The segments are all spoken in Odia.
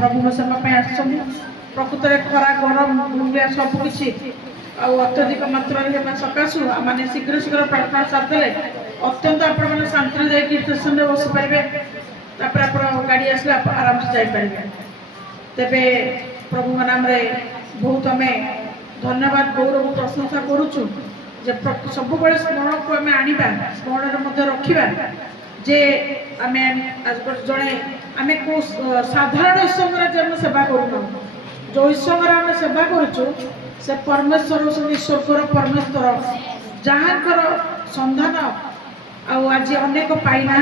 प्रभु सेवा प्रकृत में खरा गरम गुलुया सबकि अत्यधिक मात्रा सकाशु मैंने शीघ्र शीघ्र प्रार्थना सारिदे अत्यंत आपण शांति जाकि स्टेशन में बस पारे गाड़ी आसले आराम से जापर तेरे प्रभु नाम बहुत आम धन्यवाद गौरव प्रशंसा करुचु सब स्मरण को आम आनिबा स्मरण रखा जे आम जड़े आम को साधारण ईश्वर सेवा करूँ जो ईश्वर आम सेवा करुचु से परमेश्वर ईश्वर परमेश्वर जहाँकर संधान आज अनेक पाई ना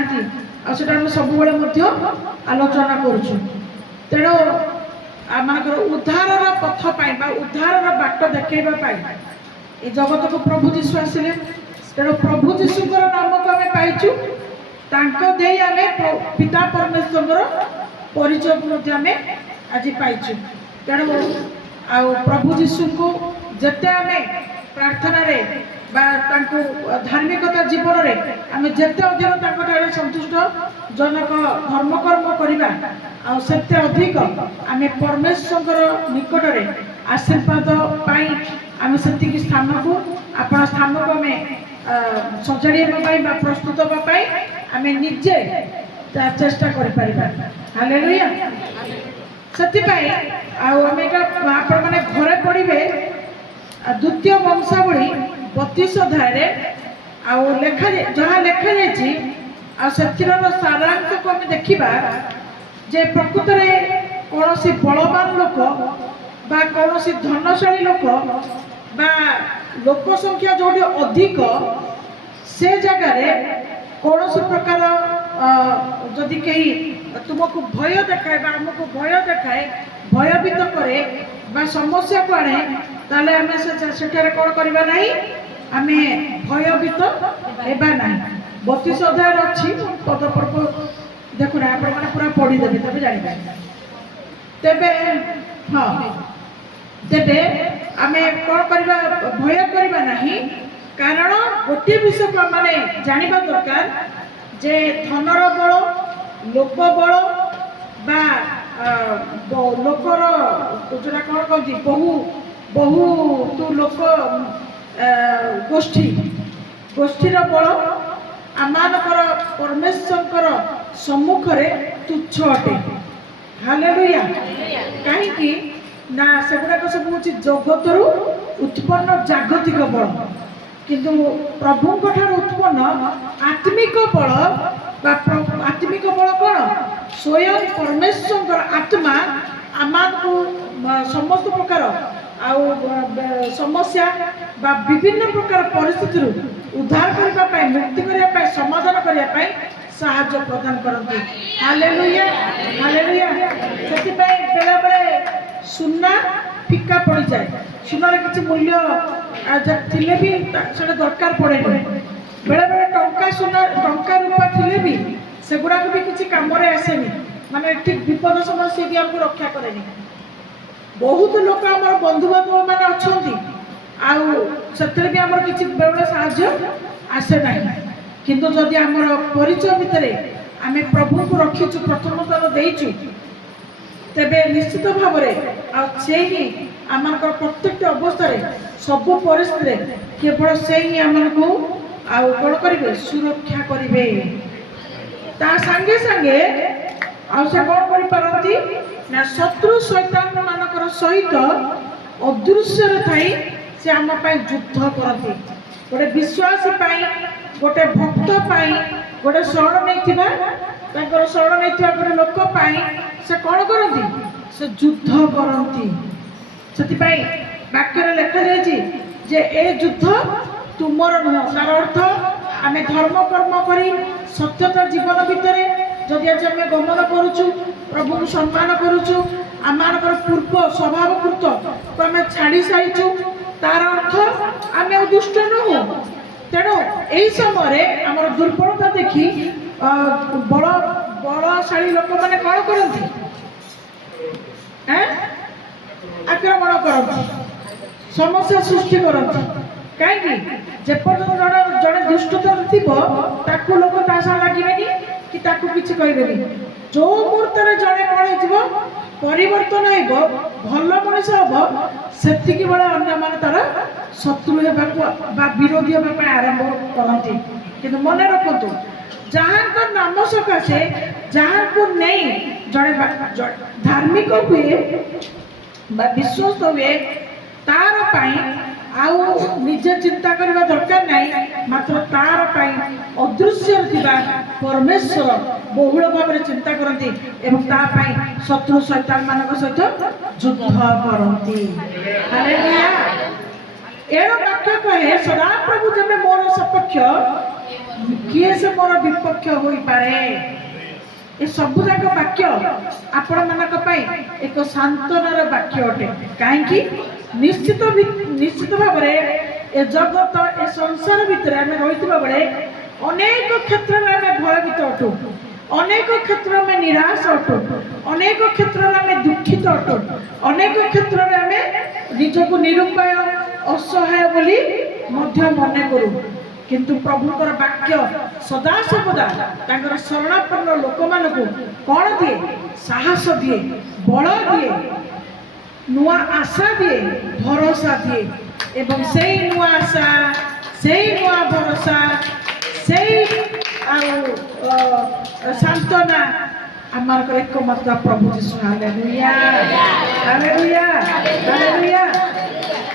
आम सब आलोचना करुचु तेणु आमर उद्धार पथ उद्धार बाट देखा ये जगत को प्रभु जीशु आसिले तेणु प्रभु जीशुकर नाम को आम पाइचु दे आम पिता परमेश्वर परिचय आम आज पाइचु तेणु आ प्रभु जीशु को जिते आम प्रार्थना रे धार्मिकता जीवन में आम जिते अधिक संतुष्ट जनक धर्मकर्म करवा से अधिक आम परमेश्वर निकट में आशीर्वाद पाई आम से स्थान को आपण स्थान को आम सजाड़ा प्रस्तुत हाँपाई आम निजे चेष्टा कर हालेलुया से आम आपण मैंने घरे पढ़े द्वितीय वंशावली 32 अध्याय लेखा जहाँ लेखा जार सारांश को आम देखा जे प्रकृत में कौन सी बलवान लोक बा कौन सी धनशाली लोक बा लोक संख्या जो अधिक से जगार कौन सी प्रकार जदि कहीं तुमको भय देखाए आमको भय देखाए भयभीत करे बा समस्या को आने ताले आम से कौन करवा ना आम भयभीत हेबा ना 32 अध्याय अच्छी पदपर्क देखुना आपण मैंने पूरा पढ़ीदेवे तब जान तेबे हाँ तेबे आम कौन करवा भय करवा ना कारण गोटे विषय को माने जानिबा दरकार जे धनर बल लोक बल बा लोकर जोड़ा कौन कहती बहु तू लोक गोष्ठीर बल आमानकर परमेश्वर सम्मुखरे तुच्छ अटे हालेलुया कहीं ना सेगुड़ाक सब हूँ जगतरु उत्पन्न जागतिक बल किंतु प्रभु उत्पन्न आत्मिक बल आत्मिक बल कौन स्वयं परमेश्वर आत्मा आमान को समस्त प्रकार समस्या बा विभिन्न प्रकार परिस्थिति उद्धार करने मुक्ति करने समाधान करने साहाय्य प्रदान करती हालेलुया हालेलुया से बेले बेले सुना फिका पड़ जाए सुनार किसी मूल्य थिले भी दरकार पड़े बेले बेले टंका सुना टंका रूपा थिले भी सेगुड़ा भी किसी कम आसेनी माने ठीक विपद समय सी भी आमको रक्षा करे बहुत लोग आम बंधु बांधव मैंने अच्छा भी आमर किसी बेले साहाय्य आसे ना किंतु जदि आमर परिचय भितर आम प्रभु को रखीचु प्रथम स्थान देचु तेबे निश्चित भाव से ही आम प्रत्येक अवस्था सब परिस्थिति केवल से ही आम को कौन करेंगे सुरक्षा करेंगे ता संगे संगे से कौन करती ना शत्रु शैतान मानकर सहित अदृश्य थी से आम युद्ध करती गोटे विश्वासी गोटे भक्त गोटे शरण नहीं शरण नहीं गोटे लोक से कौन करती से युद्ध करती से वाक्य लिखा जे ए युद्ध तुमर नुह तार अर्थ आम धर्म कर्म कर सत्यता जीवन भितर जदि आज आम गमन करुचु प्रभु सम्मान करुचु आम पूर्व स्वभावकृत को आम छाड़ी सारीचु तार अर्थ आम दुष्ट नुह तेणु यही समय आम दुर्बलता देखी बल बलशाली लोक मैंने कौन करती आक्रमण करती समस्या सृष्टि करती कहीं जेपर्यंत जड़े जड़े दुष्टता थी लोक लगे कि किसी कहे जो मुहूर्त जड़े कौन हो ପରିବର୍ତ୍ତନ ହେବ, ଭଲ ମଣିଷ ହେବ, ସେତିକି ବେଳେ ଅନ୍ୟମାନେ ତାର ଶତ୍ରୁ ହେବାକୁ ବା ବିରୋଧୀ ହେବା ପାଇଁ ଆରମ୍ଭ କରନ୍ତି। କିନ୍ତୁ ମନେ ରଖନ୍ତୁ, ଯାହାଙ୍କ ନାମ ସକାଶେ ଯାହାକୁ ନେଇ ଜଣେ ଧାର୍ମିକ ହୁଏ ବା ବିଶ୍ୱସ୍ତ ହୁଏ, ତାର ପାଇଁ ଆଉ ନିଜେ ଚିନ୍ତା କରିବା ଦରକାର ନାହିଁ, ମାତ୍ର ତାର ପାଇଁ ଅଦୃଶ୍ୟରେ ଥିବା ପରମେଶ୍ୱର ବହୁଳ ଭାବରେ ଚିନ୍ତା କରନ୍ତି ଏବଂ ତା ପାଇଁ ଶତ୍ରୁ ଶୈତାନ ମାନଙ୍କ ସହିତ ଯୁଦ୍ଧ କରନ୍ତି। ହାଲେଲୁୟା। ଏଣୁ ବାକ୍ୟ କହେ, ସଦାପ୍ରଭୁ ଯେବେ ମୋର ସପକ୍ଷ, କିଏ ସେ ମୋର ବିପକ୍ଷ ହୋଇପାରେ। ଏ ସବୁ ଯାକ ବାକ୍ୟ ଆପଣ ମାନଙ୍କ ପାଇଁ ଏକ ସାନ୍ତ୍ୱନାର ବାକ୍ୟ ଅଟେ। କାହିଁକି? ନିଶ୍ଚିତ ଭାବରେ ଏ ଜଗତ, ଏ ସଂସାର ଭିତରେ ଆମେ ରହିଥିବା ବେଳେ ଅନେକ କ୍ଷେତ୍ରରେ ଆମେ ଭୟଭୀତ ଅଟୁ, ଅନେକ କ୍ଷେତ୍ରରେ ଆମେ ନିରାଶ ଅଟୁ, ଅନେକ କ୍ଷେତ୍ରରେ ଆମେ ଦୁଃଖିତ ଅଟୁ, ଅନେକ କ୍ଷେତ୍ରରେ ଆମେ ନିଜକୁ ନିରୁପାୟ ଅସହାୟ ବୋଲି ମଧ୍ୟ ମନେ କରୁ। କିନ୍ତୁ ପ୍ରଭୁଙ୍କର ବାକ୍ୟ ସଦାସର୍ବଦା ତାଙ୍କର ଶରଣାପନ୍ନ ଲୋକମାନଙ୍କୁ କ'ଣ ଦିଏ? ସାହସ ଦିଏ, ବଳ ଦିଏ, ନୂଆ ଆଶା ଦିଏ, ଭରସା ଦିଏ। ଏବଂ ସେଇ ନୂଆ ଆଶା, ସେଇ ନୂଆ ଭରସା, ସେଇ ସାନ୍ତ୍ୱନା ଆମର ଏକମାତ୍ର ପ୍ରଭୁ ଯୀଶୁ। Hallelujah, hallelujah, hallelujah.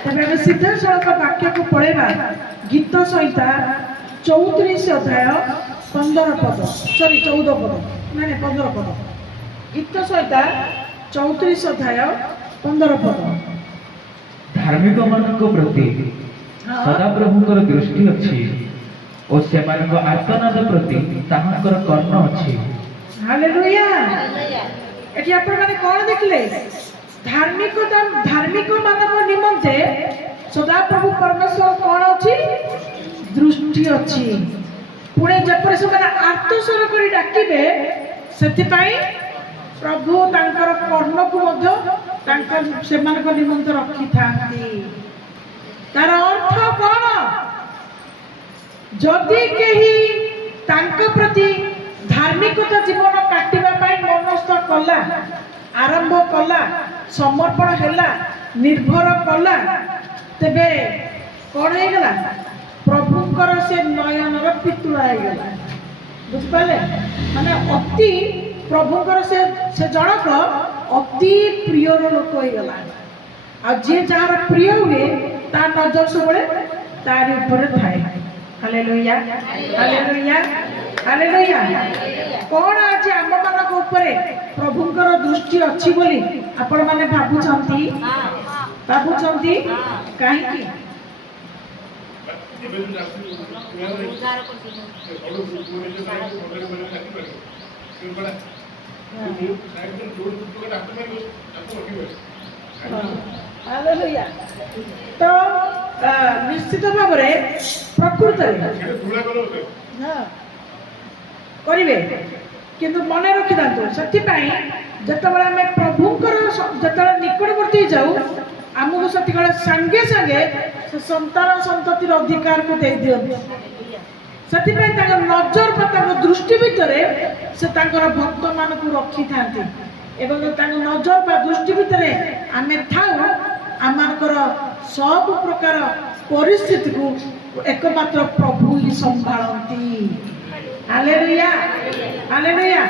ତେବେ ଆମେ ସିଧାସଳଖ ବାକ୍ୟକୁ ପଳେଇବା। ଗୀତ ସଂହିତା 34 ଅଧ୍ୟାୟ 15 ପଦ, 14 ପଦ, ନାଇଁ 15 ପଦ। ଗୀତ ସଂହିତା 34 ଅଧ୍ୟାୟ 15 ପଦ। ଧାର୍ମିକ ମାନଙ୍କ ପ୍ରତି ସଦାପ୍ରଭୁଙ୍କର ଦୃଷ୍ଟି ଅଛି ଓ ସେମାନଙ୍କ ଆର୍ତ୍ତନାଦ ପ୍ରତି ତାହାଙ୍କର କର୍ଣ୍ଣ ଅଛି। ହାଲେଲୁୟା। ଏଠି ଆପଣମାନେ କ'ଣ ଦେଖିଲେ? ଧାର୍ମିକ ମାନଙ୍କ ନିମନ୍ତେ ସଦାପ୍ରଭୁ ପରମେଶ୍ୱର କ'ଣ ଅଛି? ଦୃଷ୍ଟି ଅଛି। ପୁଣି ଯେପରି ସେମାନେ ଆର୍ତ୍ତସ୍ୱର କରି ଡାକିବେ, ସେଥିପାଇଁ ପ୍ରଭୁ ତାଙ୍କର କର୍ଣ୍ଣକୁ ମଧ୍ୟ ସେମାନଙ୍କ ନିମନ୍ତେ ରଖିଥାନ୍ତି। ତାର ଅର୍ଥ କ'ଣ? ଯଦି କେହି ତାଙ୍କ ପ୍ରତି ଧାର୍ମିକତା ଜୀବନ କାଟିବା ପାଇଁ ମନସ୍ଥ କଲା, ଆରମ୍ଭ କଲା, ସମର୍ପଣ ହେଲା, ନିର୍ଭର କଲା, ତେବେ କ'ଣ ହେଇଗଲା? ପ୍ରଭୁଙ୍କର ସେ ନୟନର ପିତୁଳା ହେଇଗଲା। ବୁଝିପାରିଲେ? ମାନେ ଅତି ପ୍ରଭୁଙ୍କର ସେ ଜଣକ ଅତି ପ୍ରିୟର ଲୋକ ହେଇଗଲା। ଆଉ ଯିଏ ଯାହାର ପ୍ରିୟ ହୁଏ, ତା ନଜର ସବୁବେଳେ ତାରି ଉପରେ ଥାଏ। Hallelujah, hallelujah, hallelujah. କ'ଣ ଆଜି ଆମମାନଙ୍କ ଉପରେ ପ୍ରଭୁଙ୍କର ଦୃଷ୍ଟି ଅଛି ବୋଲି ଆପଣମାନେ ଭାବୁଛନ୍ତି? କାହିଁକି? ହାଲେଲୁୟା। ତ ନିଶ୍ଚିତ ଭାବରେ ପ୍ରକୃତରେ କରିବେ, କିନ୍ତୁ ମନେ ରଖିଥାନ୍ତୁ, ସେଥିପାଇଁ ଯେତେବେଳେ ଆମେ ପ୍ରଭୁଙ୍କର ଯେତେବେଳେ ନିକଟବର୍ତ୍ତୀ ଯାଉ, ଆମକୁ ସେତିକିବେଳେ ସାଙ୍ଗେ ସାଙ୍ଗେ ସେ ସନ୍ତାନ ସନ୍ତତିର ଅଧିକାରକୁ ଦେଇଦିଅନ୍ତି। ସେଥିପାଇଁ ତାଙ୍କ ନଜର ବା ତାଙ୍କ ଦୃଷ୍ଟି ଭିତରେ ସେ ତାଙ୍କର ଭକ୍ତମାନଙ୍କୁ ରଖିଥାନ୍ତି। ଏବଂ ତାଙ୍କ ନଜର ବା ଦୃଷ୍ଟି ଭିତରେ ଆମେ ଥାଉ, ଆମମାନଙ୍କର ସବୁ ପ୍ରକାର ପରିସ୍ଥିତିକୁ ଏକମାତ୍ର ପ୍ରଭୁ ହିଁ ସମ୍ଭାଳନ୍ତି। Hallelujah, hallelujah.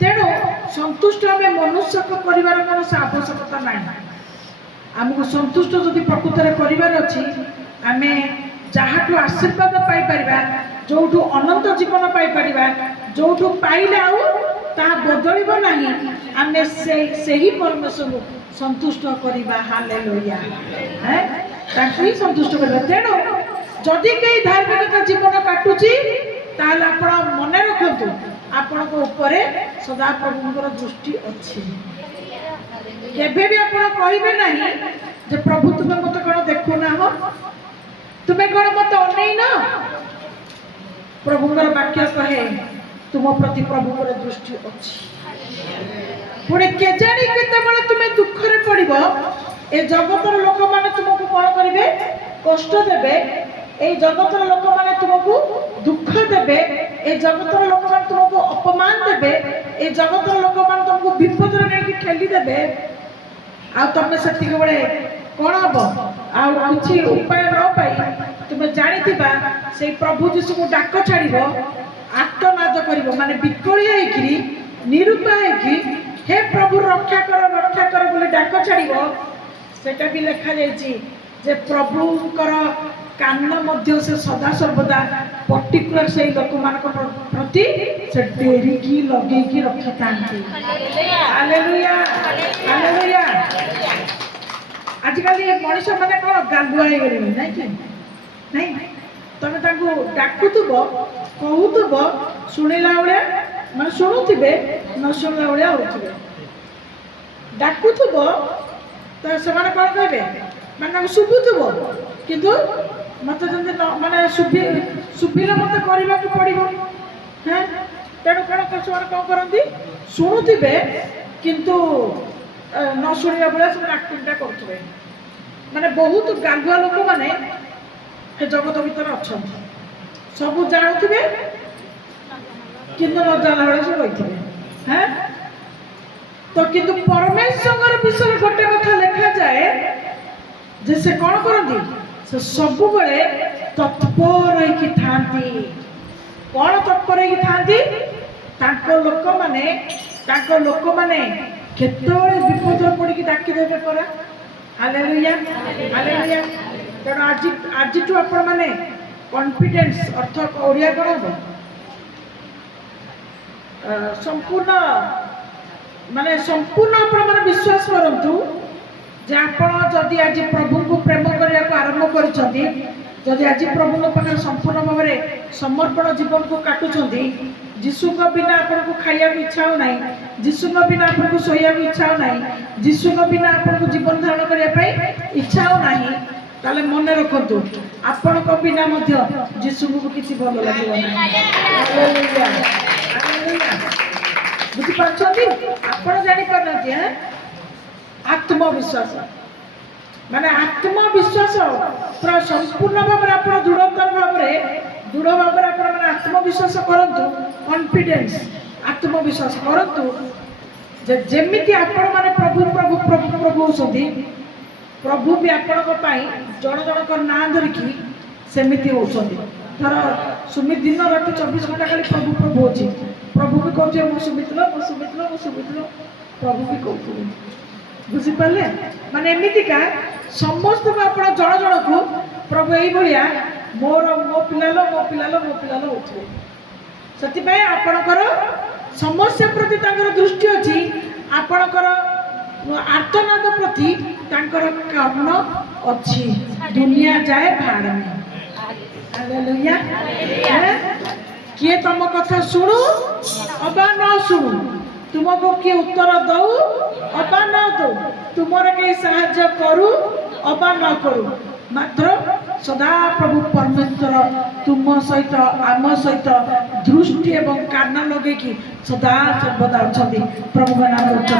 ତେଣୁ ସନ୍ତୁଷ୍ଟ ଆମେ ମନୁଷ୍ୟକୁ କରିବାର କୌଣସି ଆବଶ୍ୟକତା ନାହିଁ। ଆମକୁ ସନ୍ତୁଷ୍ଟ ଯଦି ପ୍ରକୃତରେ କରିବାର ଅଛି, ଆମେ ଯାହାଠୁ ଆଶୀର୍ବାଦ ପାଇପାରିବା, ଯୋଉଠୁ ଅନନ୍ତ ଜୀବନ ପାଇପାରିବା, ଯୋଉଠୁ ପାଇଲେ ଆଉ ତାହା ବଦଳିବ ନାହିଁ, ଆମେ ସେହି ପରମେଶ୍ୱରଙ୍କୁ ସନ୍ତୁଷ୍ଟ କରିବା। ହାଲେଲୁୟା, ତାଙ୍କୁ ହିଁ ସନ୍ତୁଷ୍ଟ କରିବା। ତେଣୁ ଯଦି କେହି ଧାର୍ମିକତା ଜୀବନ କାଟୁଛି, ତାହେଲେ ଆପଣ ମନେ ରଖନ୍ତୁ, ଆପଣଙ୍କ ଉପରେ ସଦାପ୍ରଭୁଙ୍କର ଦୃଷ୍ଟି ଅଛି। କେବେ ବି ଆପଣ କହିବେ ନାହିଁ ଯେ ପ୍ରଭୁ ତୁମେ ମତେ କ'ଣ ଦେଖୁନାହ, ତୁମେ କ'ଣ ମତେ ଅନେଇନ। ପ୍ରଭୁଙ୍କର ବାକ୍ୟ କହେ, ତୁମ ପ୍ରତି ପ୍ରଭୁଙ୍କର ଦୃଷ୍ଟି ଅଛି। ପୁଣି କେଜାଣି କେତେବେଳେ ତୁମେ ଦୁଃଖରେ ପଡ଼ିବ, ଏ ଜଗତର ଲୋକମାନେ ତୁମକୁ କ'ଣ କରିବେ? କଷ୍ଟ ଦେବେ। এই জগতের লোকମାନେ ତୁମକୁ ଦୁଃଖ ଦେବେ। এই ଜଗତର ଲୋକମାନେ तुमको अपमान देबे ए जगत लोक मान तुमको विपद रे नहीं ठेली देबे आ तुम सेति बेले कोन हबो आ किछि उपाय न पाई तुम जानिथिबा से प्रभु यीशु को डाक छाड़िबो आत्मनाद करिबो माने विकळी हेकि निरुपाय कि हे प्रभु रक्षा कर बोले डाक छाड़िबो सेटा भी लिखा जायछि जे प्रभुकर कान मध्य से सदा सर्वदा पर्टिकुलर से लोक मान प्रति से डेरी की लगे की रखी थांती हालेलुया हालेलुया आजकल ये मनुष्य माने कोन गालुआ हे गरे नै कि नै तमे ताको डाकुतबो कहूतबो सुनिला बेले माने सुनुथिबे न सुनला बेले होथिबे डाकुतबो तो से माने कोन कहबे माने सुबुतबो किंतु मत जंदे माने सुबिला मत करबा को पड़िबो हैं तेणु कण कसवार कोन करंती सुनुथिबे किंतु न सुनिया बेले से एक्टिंगटा करथबे माने बहुत गालुआ लोक माने हे जगत भीतर अछन सब जानुथिबे किंतु न जानला बेले से रहिथिबे हैं तो किंतु परमेश्वर विषय गोटे कथा लिखा जाए जे से कौन करती से सब बड़े तत्पर होइकी थांती कौन तत्पर होइकी थांती ताको लोक माने केतोळे विपद पड़िकी डाकी देबे परा हालेलुया हालेलुया तेणु आज टू आपण माने कॉन्फिडेंस अर्थ ओडिया कोन हो संपूर्ण माने संपूर्ण आपण माने विश्वास करंतु जे आपण जदि आज प्रभु को प्रेम करिया को आरंभ करिसथि जदि आज प्रभु को पाखर संपूर्ण भाव में समर्पण जीवन को काटुछथि यीशु को बिना आपण को खाइया को इच्छा हो नाही यीशु को बिना आपण को सोइया को इच्छा हो नाही यीशु को बिना आपण को जीवन धारण करिया पई इच्छा हो नाही ताले मन रखंतु आपण को बिना मध्य यीशु को किछि भलो लागिबो नाही हालेलुया हालेलुया बुझी पाछथि आपण जानि करनथि हैं आत्मविश्वास माने आत्मविश्वास पूरा संपूर्ण भाव में आप दृढ़ भाव में आप आत्मविश्वास करंतु कॉन्फिडेंस आत्मविश्वास करंतु जे जेमिति आपण माने प्रभु प्रभु प्रभु प्रभु होसथि प्रभु भी आपण को पाई जण जण को ना धरिकी सेमिति होसथि धर सुमित दिन रात 24 घंटा खाली प्रभु प्रभु होछि प्रभु भी कहते मो सुमितलो प्रभु भी कहते बुझी पाले माने एमितिका समस्त को आपण जण जण को प्रभु एई भलिया मोर मो पिलालो होथि सति पय आपणकर समस्या प्रति तांकर दृष्टि अछि आपणकर आर्तनाद प्रति तांकर कर्ण अछि दुनिया जाए भाड़ में हालेलुया किए तुम कथा सुनु अबा न सुनु तुमको किए उत्तर दऊ अबा न दऊ तुमर के साहाय्य करू अबा न करू मात्र सदा प्रभु परमेश्वर तुम सहित आम सहित दृष्टि एवं कान लगे कि सदा सर्वदा अच्छी प्रभु का नाम उच्च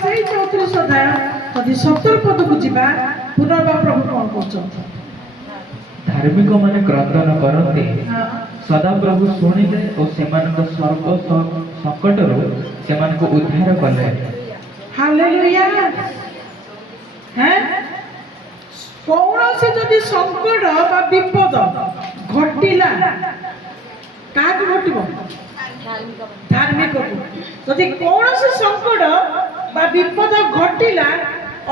से 34 अध्याय यदि 70 पद को जीवा पुनर्बार प्रभु कौन कर धार्मिक माने क्रंदन करते सदा प्रभु शुणिले और सेमानक सर्व संकटरू सेमानक उद्धार कले हालेलुया हैं कौन से जदि संकट बा विपद घटिला का घटिबो धार्मिक को जदि कौन से संकट बा विपद घटिला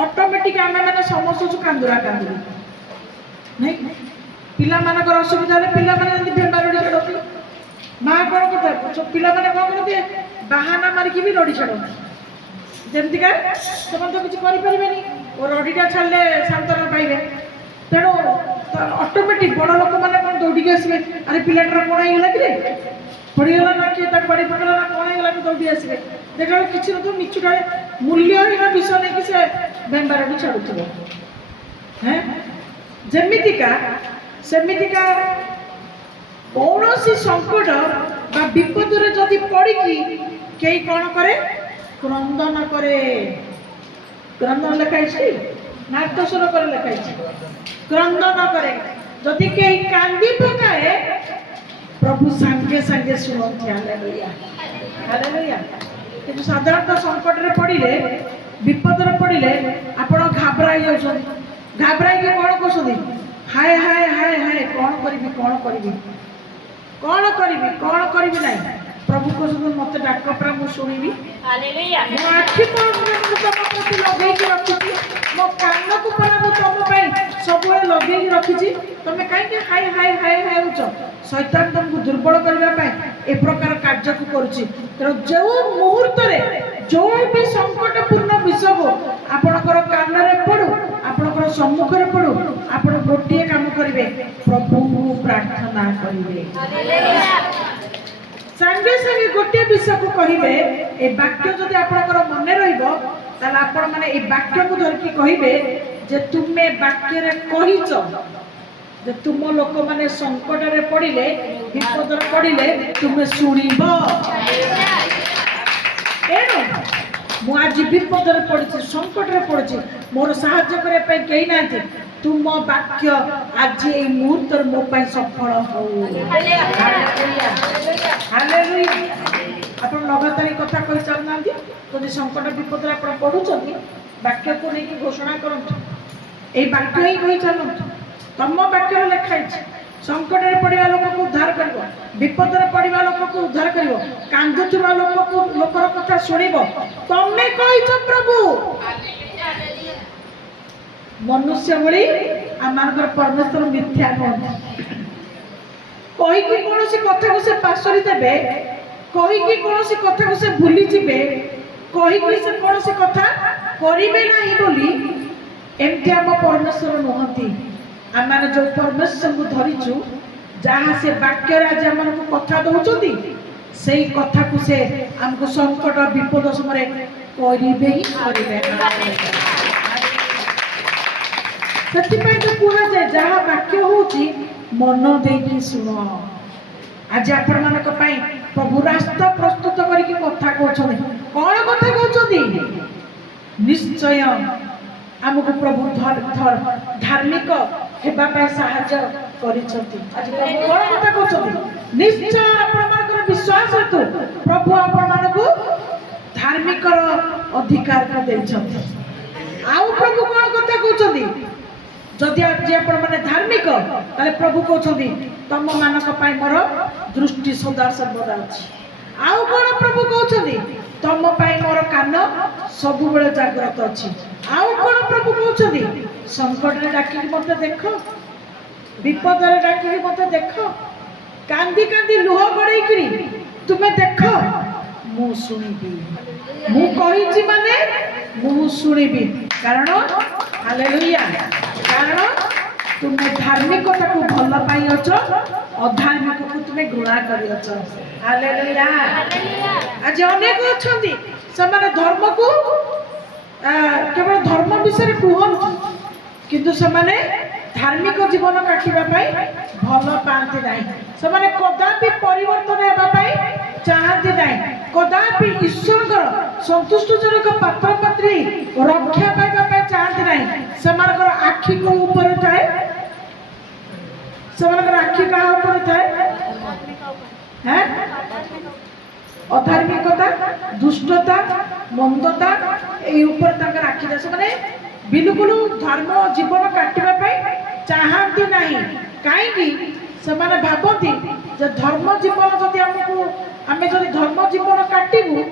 ऑटोमेटिक आमे माने समस्त कांदुरा नहीं पिला मानकर असुविधा रे पिला माने जदि बेमार रडी छडती मां कोन करता पिला माने कोन करते बहाना मार के भी रडी छडती जेमति का समान तो किछ करि परिबेनी और रडीटा छाड़ले शांतना पाइबे तेणु ऑटोमेटिक बड़ लोक माने कोन दौड़ी के आसबे अरे पिलाटर कोन आइ गेला कि रे पड़ी गला ना कि तक बड़ी पकला ना कोन आइ गेला कि दौड़ी आसबे देखो किछ न तो निचुटा मूल्यहीन विषय नै कि से बेमार रडी छाडुथबो हैं जेमितिका सेमितिका कौनसी संकट बा विपद रे जदि पड़ी कई कौन करे क्रंदन करे क्रंदन लिखाई नाट्यसुर करे लिखाई क्रंदन करे जदि कहीं कांदी पकाए प्रभु सांगे सांगे शुणती। Hallelujah hallelujah. किंतु साधारणतः संकट रे पड़िले विपद रे पड़िले आपण घाबराई जाउछन। घाबराई के कोन कोसदी हाय हाय हाय हाय कोन करिवि कोन करिवि कोन करिवि कोन करिवि नाही। प्रभु कोसदी मते डाक परा मु सुनिबी। हालेलुया। मो आखि पर मु तम प्रति लगेई के रखिछि। मो कान को परा मु तम पई सब लगे रखी। तुम कहीं हाय हाय हाय हाय हो शैतान तुमको दुर्बल करने ए प्रकार कार्य को करुच्ची। तेणु जो मुहूर्त जो भी संकटपूर्ण विषय को आपणकर कान में पड़ू आपणकर सम्मुख में पड़ू आप गोटे काम करेंगे प्रभु प्रार्थना करेंगे सांगे सांगे गोटे विषय को कहे ए वाक्य जब आपणकर मन रहा मैंने ए वाक्य को धरिकी कहे जे तुमे वाक्य रे कहिच जे तुम लोक माने संकट रे पड़िले विपद रे पड़िले तुमे सुनिब। एनो मु आज विपद रे पड़छि संकट रे पड़छि मोर सहाय्य करे पे केही नाथि तुम वाक्य आज ए मुहूर्त रे मो पय सफल हो। Hallelujah hallelujah. आपण लगातार कथा कहि चल नांदी जदि संकट विपद रे आपण पढुछथि वाक्य को लेकिन घोषणा करंतु ए वाक्य ही कही चलंतु तम वाक्य लिखाई संकट में पड़ा लोक को उद्धार कर विपद में पड़ा लोक को उद्धार कर कांदुवा लोक को लोकर कथा शुणव तमें कही प्रभु मनुष्य भली आम परमेश्वर मिथ्या नुहति कहीकि कौन कथा को से पासरी देवे कहीकि कौन कथा को से भूली जीवे कहीकि से कौन कथा करेंगे ना बोली एमती आम परमेश्वर नुहति आम जो परमेश्वर को धरीचु जहाँ से वाक्य आज आम कथा दौरान से कथा को से आमको संकट विपद समय करेंगे ही करेंगे से कह जाए जहाँ वाक्य होची मन देकी शुण। आज आपण मान प्रभु रास्ता प्रस्तुत करके कथा कहते कौन कथा कहते निश्चय आमको प्रभु धार्मिक होगापी साहाय्य करिसेंती। आज प्रभु कौन कथा कहते निश्चय आपण विश्वास हेतु प्रभु आपण मानक धार्मिक अधिकार को देइछंती। आउ प्रभु कौन कथा कहते जदि आज आपण माने धार्मिक ताले प्रभु कहते तम मानक पाई मोर दृष्टि सदा सर्वदा अछि। आउ कौन प्रभु कहते तम पाई मोर कान सब बेले जागृत अछि। आउ कौन प्रभु कहते संकट रे डाकी मते देख विपद रे डाकी मते देख कांदी कांदी लुह गड़ेई तुमे देख मु सुनिबी मु कहिछि माने मु सुनिबी कारण हालेलुया कारण तुमे धार्मिकता को भल पाई अछ अधार्मिक को तुमे घृणा करि अछ। हालेलुया। आज अनेक अछंती समाने धर्म को केवल धर्म विषय कहते किंतु समाने धार्मिक जीवन काटिबा पाई भल पाते नहीं समाने कदापि परिवर्तन हेबा पाई चाहते नहीं कदापि ईश्वर संतुष्टजनक पात्र पात्री रक्षा पाइबा पाई चाहते नहीं समानकर आखि को ऊपर थाए समानकर आखि का ऊपर थाए हैं अधार्मिकता दुष्टता मंदता ए ऊपर तंकर आखि दे माने बिल्कुल धर्म जीवन काटिबा पाई चाहती नहीं काईकि समाने भाबती जे धर्म जीवन जदि हमको आमे जदि धर्म जीवन काटिबु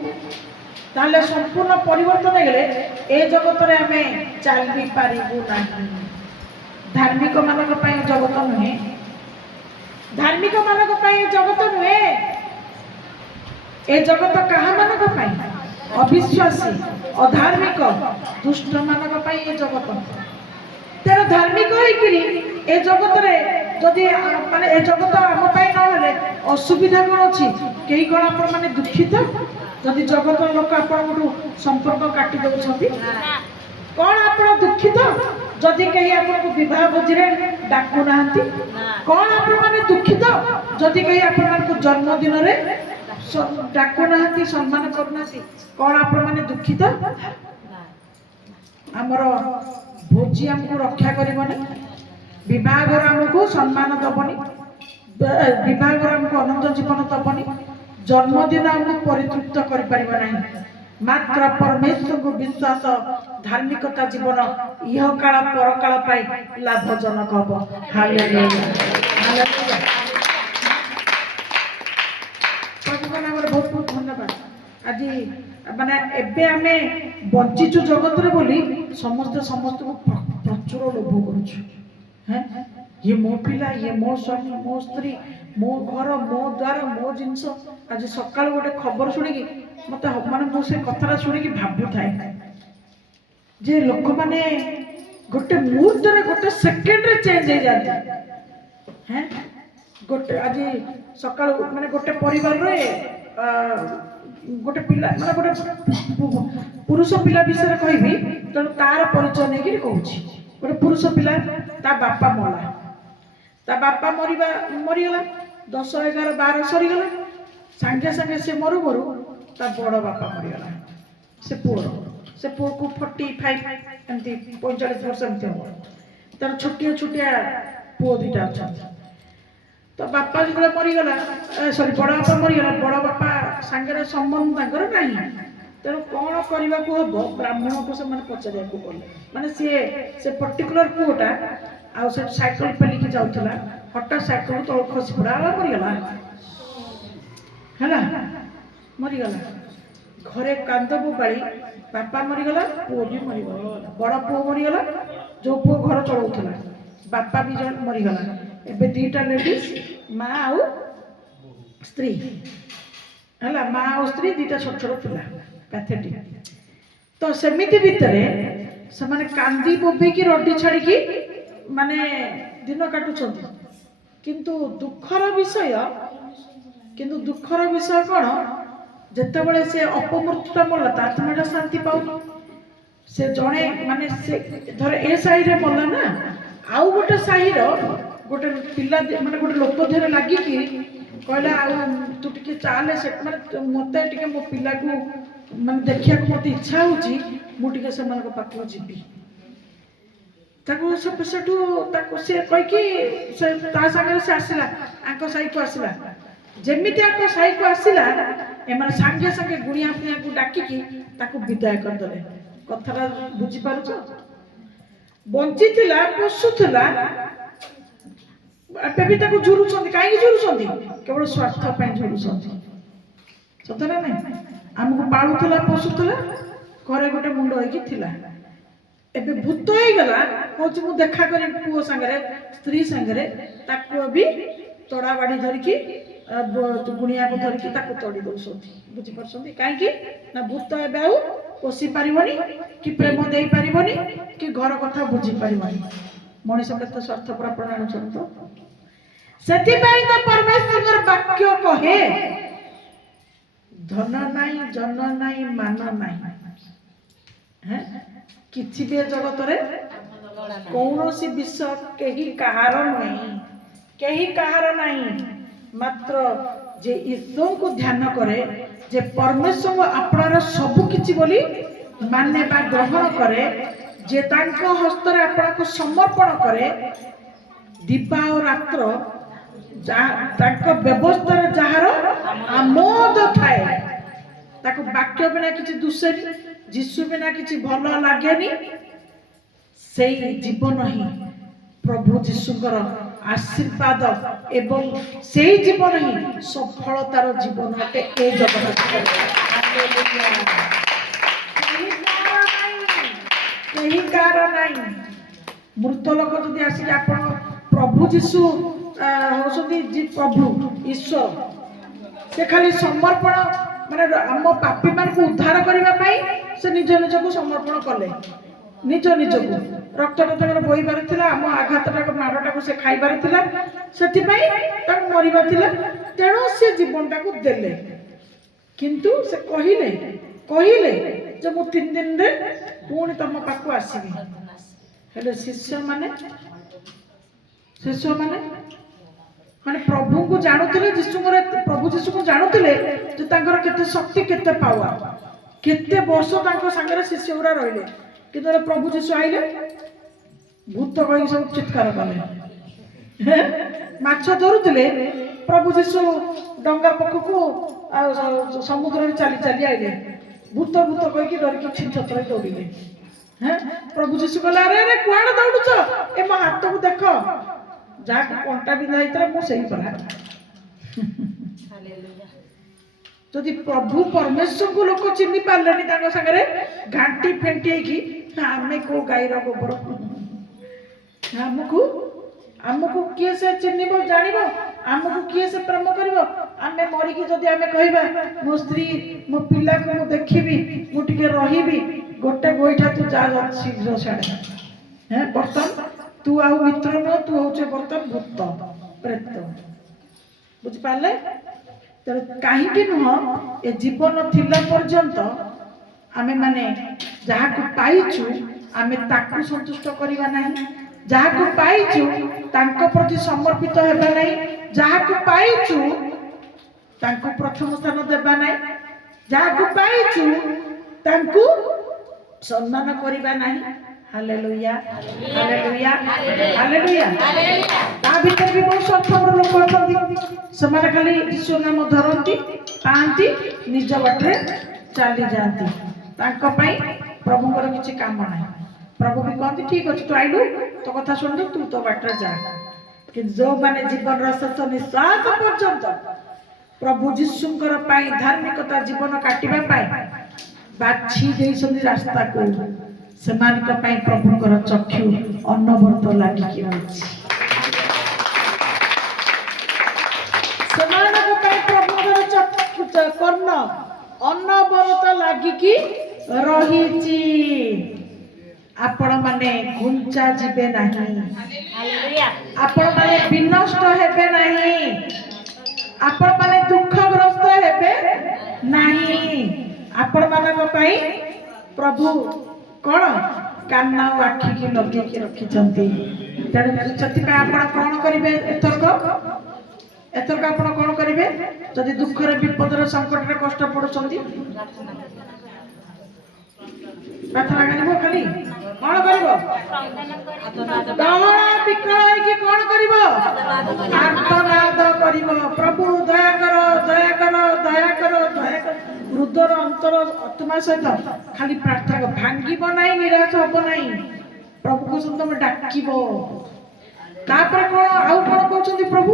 ताले संपूर्ण परिवर्तन हेले ए जगत रे आमे चलबी पारिबु नाही। धार्मिक मानक पई जगत नुहे धार्मिक मानक पई जगत नुहे ए जगत कहा मानक पई अविश्वासी अधार्मिक दुष्ट मानक पई ए जगत तेरा धार्मिक होइकरी ए जगत रे जदि माने ए जगत हम पई न होले असुविधा कोन अछि केही कोन आपण माने दुखित जदि जगत लोक आपण संपर्क काटी दउछथि कौन आपण दुखित जदि कहीं आपको विवाह भोजी डाकू ना कौन आपण माने दुखित जदि कहीं आपको जन्मदिन डाकू ना सम्मान करना कौन आपण माने दुखित आमर भोजी आमको रक्षा करबनी ବିବାହଘର ଆମକୁ ସମ୍ମାନ ଦବନି, ବିବାହଘର ଆମକୁ ଅନନ୍ତ ଜୀବନ ଦବନି, ଜନ୍ମଦିନ ଆମକୁ ପରିତୃପ୍ତ କରିପାରିବ ନାହିଁ। ମାତ୍ର ପରମେଶ୍ୱରଙ୍କୁ ବିଶ୍ୱାସ ଧାର୍ମିକତା ଜୀବନ ଇହକାଳ ପରକାଳ ପାଇଁ ଲାଭଜନକ ହବ। Hallelujah hallelujah. ବହୁତ ବହୁତ ଧନ୍ୟବାଦ। ଆଜି ମାନେ ଏବେ ଆମେ ବଞ୍ଚିଛୁ ଜଗତରେ ବୋଲି ସମସ୍ତେ ସମସ୍ତଙ୍କୁ ପ୍ରଚୁର ଲୋଭ କରୁଛୁ। ଇଏ ମୋ ପିଲା, ଇଏ ମୋ ସ୍ୱାମୀ, ମୋ ସ୍ତ୍ରୀ, ମୋ ଘର, ମୋ ଦ୍ୱାର, ମୋ ଜିନିଷ। ଆଜି ସକାଳୁ ଗୋଟେ ଖବର ଶୁଣିକି ମତେ ମାନେ ମୁଁ ସେ କଥାଟା ଶୁଣିକି ଭାବୁଥାଏ ଯେ ଲୋକମାନେ ଗୋଟେ ମୁହୂର୍ତ୍ତରେ ଗୋଟେ ସେକେଣ୍ଡରେ ଚେଞ୍ଜ ହେଇଯାନ୍ତି। ଗୋଟେ ଆଜି ସକାଳୁ ମାନେ ଗୋଟେ ପରିବାରରେ ଗୋଟେ ପିଲା ମାନେ ଗୋଟେ ପୁରୁଷ ପିଲା ବିଷୟରେ କହିବି, ତେଣୁ ତାର ପରିଚୟ ନେଇକି କହୁଛି। ଗୋଟେ ପୁରୁଷ ପିଲା, ତା ବାପା ମଲା, ତା ବାପା ମରିଗଲା, 10, 11, 12 ସରିଗଲା, ସାଙ୍ଗେ ସାଙ୍ଗେ ସେ ମରୁ ମରୁ ତା ବଡ଼ ବାପା ମରିଗଲା। ସେ ପୁଅକୁ 45 ଏମିତି 45 ବର୍ଷ ଏମିତି ହବ। ତାର ଛୋଟିଆ ପୁଅ ଦିଟା ଅଛନ୍ତି। ତ ବାପା ଯେତେବେଳେ ମରିଗଲା, ବଡ଼ ବାପା ମରିଗଲା, ବଡ଼ ବାପା ସାଙ୍ଗରେ ସମ୍ବନ୍ଧ ତାଙ୍କର ନାହିଁ। ତେଣୁ କ'ଣ କରିବାକୁ ହବ, ବ୍ରାହ୍ମଣକୁ ସେମାନେ ପଚାରିବାକୁ ଗଲେ। ମାନେ ସେ ପର୍ଟିକୁଲାର ପୁଅଟା ଆଉ ସେ ସାଇକେଲ ପେଲିକି ଯାଉଥିଲା, ହଠାତ୍ ସାଇକେଲ ତଳକୁ ଖସି ପଡା ମରିଗଲା। ହେଲା, ମରିଗଲା। ଘରେ କାନ୍ଦ ବୋବାଳି, ବାପା ମରିଗଲା, ପୁଅ ବି ମରିଗଲା। ବଡ଼ ପୁଅ ମରିଗଲା, ଯୋଉ ପୁଅ ଘର ଚଳଉଥିଲା। ବାପା ବି ଜଣେ ମରିଗଲା। ଏବେ 2ଟା ଲେଡିଜ, ମା ଆଉ ସ୍ତ୍ରୀ। ହେଲା, ମା ଆଉ ସ୍ତ୍ରୀ, 2ଟା ଛୋଟ ଛୋଟ ପିଲା, ପ୍ୟାଥେଟିକ୍। ତ ସେମିତି ଭିତରେ ସେମାନେ କାନ୍ଦି ବୋବେଇକି ରଡି ଛାଡିକି ମାନେ ଦିନ କାଟୁଛନ୍ତି। କିନ୍ତୁ ଦୁଃଖର ବିଷୟ କ'ଣ, ଯେତେବେଳେ ସେ ଅପମୃତ୍ୟୁଟା ମଲା, ତା ଆତ୍ମାଟା ଶାନ୍ତି ପାଉନି। ସେ ଜଣେ ମାନେ ସେ ଧର ଏ ସାହିରେ ମଲା ନା, ଆଉ ଗୋଟେ ସାହିର ଗୋଟେ ପିଲା ମାନେ ଗୋଟେ ଲୋକ ଦେହରେ ଲାଗିକି କହିଲା, ଆଉ ତୁ ଟିକେ ଚାଲେ, ସେ ମାନେ ମତେ ଟିକେ ମୋ ପିଲାକୁ ମାନେ ଦେଖିବାକୁ ମତେ ଇଚ୍ଛା ହଉଛି, ମୁଁ ଟିକେ ସେମାନଙ୍କ ପାଖକୁ ଯିବି। ତାକୁ ସେଠୁ ତାକୁ ସେ କହିକି ସେ ତା ସାଙ୍ଗରେ ସେ ଆସିଲା, ଆଙ୍କ ସାହିକୁ ଆସିଲା। ଯେମିତି ଆଙ୍କ ସାହିକୁ ଆସିଲା, ଏମାନେ ସାଙ୍ଗେ ସାଙ୍ଗେ ଗୁଣିଆ ଫୁଣିଆକୁ ଡାକିକି ତାକୁ ବିଦାୟ କରିଦେଲେ। କଥାଟା ବୁଝିପାରୁଛ? ବଞ୍ଚିଥିଲା, ପୋଷୁଥିଲା, ଏବେ ବି ତାକୁ ଝୁରୁଛନ୍ତି। କାହିଁକି ଝୁରୁଛନ୍ତି? କେବଳ ସ୍ୱାର୍ଥ ପାଇଁ ଝୁରୁଛନ୍ତି। ସତ ନା ନାଇଁ? ଆମକୁ ପାଳୁଥିଲା, ପୋଷୁଥିଲା, ଘରେ ଗୋଟେ ମୁଣ୍ଡ ହେଇକି ଥିଲା। ଏବେ ଭୂତ ହେଇଗଲା, କହୁଛି ମୁଁ ଦେଖା କରିବି ପୁଅ ସାଙ୍ଗରେ, ସ୍ତ୍ରୀ ସାଙ୍ଗରେ, ତାକୁ ବି ତଡ଼ା ବାଡ଼ି ଧରିକି ଗୁଣିଆକୁ ଧରିକି ତାକୁ ତଡ଼ି ଦଉଛନ୍ତି। ବୁଝିପାରୁଛନ୍ତି? କାହିଁକି ନା ଭୂତ ଏବେ ଆଉ ପୋଷି ପାରିବନି, କି ପ୍ରେମ ଦେଇପାରିବନି, କି ଘର କଥା ବୁଝି ପାରିବନି। ମଣିଷ କେତେ ସ୍ୱାର୍ଥପର ଆପଣ ଜାଣୁଛନ୍ତି ତ? ସେଥିପାଇଁ ତ ପରମେଶ୍ୱରଙ୍କର ବାକ୍ୟ କହେ, ଧନ ନାହିଁ, ଜନ ନାହିଁ, ମାନ ନାହିଁ, କିଛି ବି ଏ ଜଗତରେ କୌଣସି ବିଷୟ କେହି କାହାର ନାହିଁ, କେହି କାହାର ନାହିଁ। ମାତ୍ର ଯେ ଈଶ୍ୱରଙ୍କୁ ଧ୍ୟାନ କରେ, ଯେ ପରମେଶ୍ୱର ଆପଣାର ସବୁ କିଛି ବୋଲି ମାନେ ବା ଗ୍ରହଣ କରେ, ଯେ ତାଙ୍କ ହସ୍ତରେ ଆପଣଙ୍କୁ ସମର୍ପଣ କରେ, ଦିବା ଓ ରାତ୍ର ତାଙ୍କ ବ୍ୟବସ୍ଥାରେ ଯାହାର ଆମୋଦ ଥାଏ, ତାକୁ ବାକ୍ୟ ବିନା କିଛି ଦୁଶେନି, ଯୀଶୁ ବିନା କିଛି ଭଲ ଲାଗେନି, ସେଇ ଜୀବନ ହିଁ ପ୍ରଭୁ ଯୀଶୁଙ୍କର ଆଶୀର୍ବାଦ ଏବଂ ସେଇ ଜୀବନ ହିଁ ସଫଳତାର ଜୀବନ ଅଟେ ଏ ଜଗତରେ। କେହି କାହାର ନାହିଁ। ମୃତ ଲୋକ ଯଦି ଆସିକି ଆପଣ ପ୍ରଭୁ ଯୀଶୁ ହଉଛନ୍ତି ପ୍ରଭୁ ଈଶ୍ୱର, ସେ ଖାଲି ସମର୍ପଣ ମାନେ ଆମ ପାପୀ ମାନଙ୍କୁ ଉଦ୍ଧାର କରିବା ପାଇଁ ସେ ନିଜ ନିଜକୁ ସମର୍ପଣ କଲେ। ନିଜକୁ ରକ୍ତଟା ତାଙ୍କର ବୋହିବାର ଥିଲା, ଆମ ଆଘାତଟାକୁ ମାଡ଼ଟାକୁ ସେ ଖାଇବାର ଥିଲା, ସେଥିପାଇଁ ତାଙ୍କୁ ମରିବାର ଥିଲା। ତେଣୁ ସେ ଜୀବନଟାକୁ ଦେଲେ। କିନ୍ତୁ ସେ କହିଲେ ଯେ ମୁଁ 3 ଦିନରେ ପୁଣି ତମ ପାଖକୁ ଆସିବି। ହେଲେ ଶିଷ୍ୟମାନେ ମାନେ ପ୍ରଭୁଙ୍କୁ ଜାଣୁଥିଲେ, ପ୍ରଭୁ ଯୀଶୁଙ୍କୁ ଜାଣୁଥିଲେ ଯେ ତାଙ୍କର କେତେ ଶକ୍ତି, କେତେ ପାୱାର, କେତେ ବର୍ଷ ତାଙ୍କ ସାଙ୍ଗରେ ଶିଷ୍ୟ ଗୁଡ଼ା ରହିଲେ। କିନ୍ତୁ ପ୍ରଭୁ ଯୀଶୁ ଆଇଲେ, ଭୂତ କହିକି ସବୁ ଚିତ୍କାର କଲେ। ମାଛ ଧରୁଥିଲେ, ପ୍ରଭୁ ଯୀଶୁ ଡଙ୍ଗା ପାଖକୁ ଆଉ ସମୁଦ୍ରରେ ଚାଲି ଚାଲି ଆଇଲେ। ଭୂତ ଭୂତ କହିକି ଡରିକି ଛିନଛତ୍ର ଦୌଡ଼ିଲେ। ପ୍ରଭୁ ଯୀଶୁ କହିଲେ, ଆରେ ଆରେ କୁଆଡେ ଦୌଡୁଛ? ଏ ମୋ ହାତକୁ ଦେଖ, ଯାହାକୁ କଣ୍ଟା ବିନ୍ଧା ହେଇଥିଲା ମୁଁ ସେଇ ପରା। ଯଦି ପ୍ରଭୁ ପରମେଶ୍ୱରଙ୍କୁ ଲୋକ ଚିହ୍ନି ପାରିଲେନି ତାଙ୍କ ସାଙ୍ଗରେ ଘାଣ୍ଟି ଫେଣ୍ଟି ହେଇକି, ଆମେ କୋଉ ଗାଈର ଗୋବର? ଆମକୁ କିଏ ସେ ଚିହ୍ନିବ, ଜାଣିବ? ଆମକୁ କିଏ ସେ ପ୍ରେମ କରିବ? ଆମେ ମରିକି ଯଦି ଆମେ କହିବା ମୋ ସ୍ତ୍ରୀ ମୋ ପିଲାକୁ ମୁଁ ଦେଖିବି, ମୁଁ ଟିକେ ରହିବି, ଗୋଟେ ଗୋଇଠା ତୁ ଯା ଶୀଘ୍ର ଛାଡେ। ବର୍ତ୍ତମାନ ତୁ ଆଉ ମିତ୍ର ନୁହ, ତୁ ହଉଛୁ ବର୍ତ୍ତମାନ ଭୂତ ପ୍ରେତ। ବୁଝିପାରିଲେ? ତେଣୁ କାହିଁକି ନୁହଁ, ଏ ଜୀବନ ଥିଲା ପର୍ଯ୍ୟନ୍ତ ଆମେ ମାନେ ଯାହାକୁ ପାଇଛୁ ଆମେ ତାକୁ ସନ୍ତୁଷ୍ଟ କରିବା ନାହିଁ, ଯାହାକୁ ପାଇଛୁ ତାଙ୍କ ପ୍ରତି ସମର୍ପିତ ହେବା ନାହିଁ, ଯାହାକୁ ପାଇଛୁ ତାଙ୍କୁ ପ୍ରଥମ ସ୍ଥାନ ଦେବା ନାହିଁ, ଯାହାକୁ ପାଇଛୁ ତାଙ୍କୁ ସମ୍ମାନ କରିବା ନାହିଁ। Hallelujah, hallelujah, hallelujah. ତା ଭିତରେ ବି ବହୁତ ସ୍ୱାର୍ଥପର ଲୋକ ଅଛନ୍ତି। ସେମାନେ ଖାଲି ଯୀଶୁ ନାମ ଧରନ୍ତି, ପାଆନ୍ତି, ନିଜ ବାଟରେ ଚାଲି ଯାଆନ୍ତି। ତାଙ୍କ ପାଇଁ ପ୍ରଭୁଙ୍କର କିଛି କାମ ନାହିଁ। ପ୍ରଭୁ ବି କହନ୍ତି, ଠିକ ଅଛି ତୁ ଆଇଲୁ, ତୋ କଥା ଶୁଣିଲୁ, ତୁ ତୋ ବାଟରେ ଯା। କିନ୍ତୁ ଯୋଉମାନେ ଜୀବନର ଶେଷ ନିଶ୍ୱାସ ପର୍ଯ୍ୟନ୍ତ ପ୍ରଭୁ ଯୀଶୁଙ୍କର ପାଇଁ ଧାର୍ମିକତା ଜୀବନ କାଟିବା ପାଇଁ ବାଛି ଦେଇଛନ୍ତି ରାସ୍ତାକୁ, ସେମାନଙ୍କ ପାଇଁ ପ୍ରଭୁଙ୍କର ଚକ୍ଷୁ ଅନବରତ ଲାଗିକି ରହିଛି। ସେମାନଙ୍କ ପାଇଁ ପ୍ରଭୁଙ୍କର କର୍ଣ୍ଣ ଅନବରତ ଲାଗିକି ରହିଛି। ଆପଣ ମାନେ ଘୁଞ୍ଚା ଯିବେ ନାହିଁ, ଆପଣ ମାନେ ବିନଷ୍ଟ ହେବେ ନାହିଁ, ଆପଣ ମାନେ ଦୁଃଖଗ୍ରସ୍ତ ହେବେ ନାହିଁ। ଆପଣ ମାନଙ୍କ ପାଇଁ ପ୍ରଭୁ କଣ କାନ ଆଉ ଆଖିକି ଲଗେଇକି ରଖିଛନ୍ତି। ତେଣୁ ସେଥିପାଇଁ ଆପଣ କଣ କରିବେ? ଏଥରକ ଆପଣ କଣ କରିବେ? ଯଦି ଦୁଃଖରେ, ବିପଦରେ, ସଙ୍କଟରେ କଷ୍ଟ ପଡୁଛନ୍ତି, ପ୍ରାର୍ଥନା କରିବ। ଖାଲି କଣ କରିବ? ଡହଳ ବିକଳ ହେଇକି କଣ କରିବ? ଆର୍ତ୍ତନାଦ କରିବ। ପ୍ରଭୁ ଦୟା କର, ଦୟା କର, ଦୟା କର, ଦୟା କର। ହୃଦୟର ଅନ୍ତର ଆତ୍ମା ସହିତ ଖାଲି ପ୍ରାର୍ଥନା କର। ଭାଙ୍ଗିବ ନାହିଁ, ନିରାଶ ହବ ନାହିଁ। ପ୍ରଭୁଙ୍କ ସହିତ ତମେ ଡାକିବ। ତାପରେ କଣ ଆଉ କଣ କହୁଛନ୍ତି ପ୍ରଭୁ?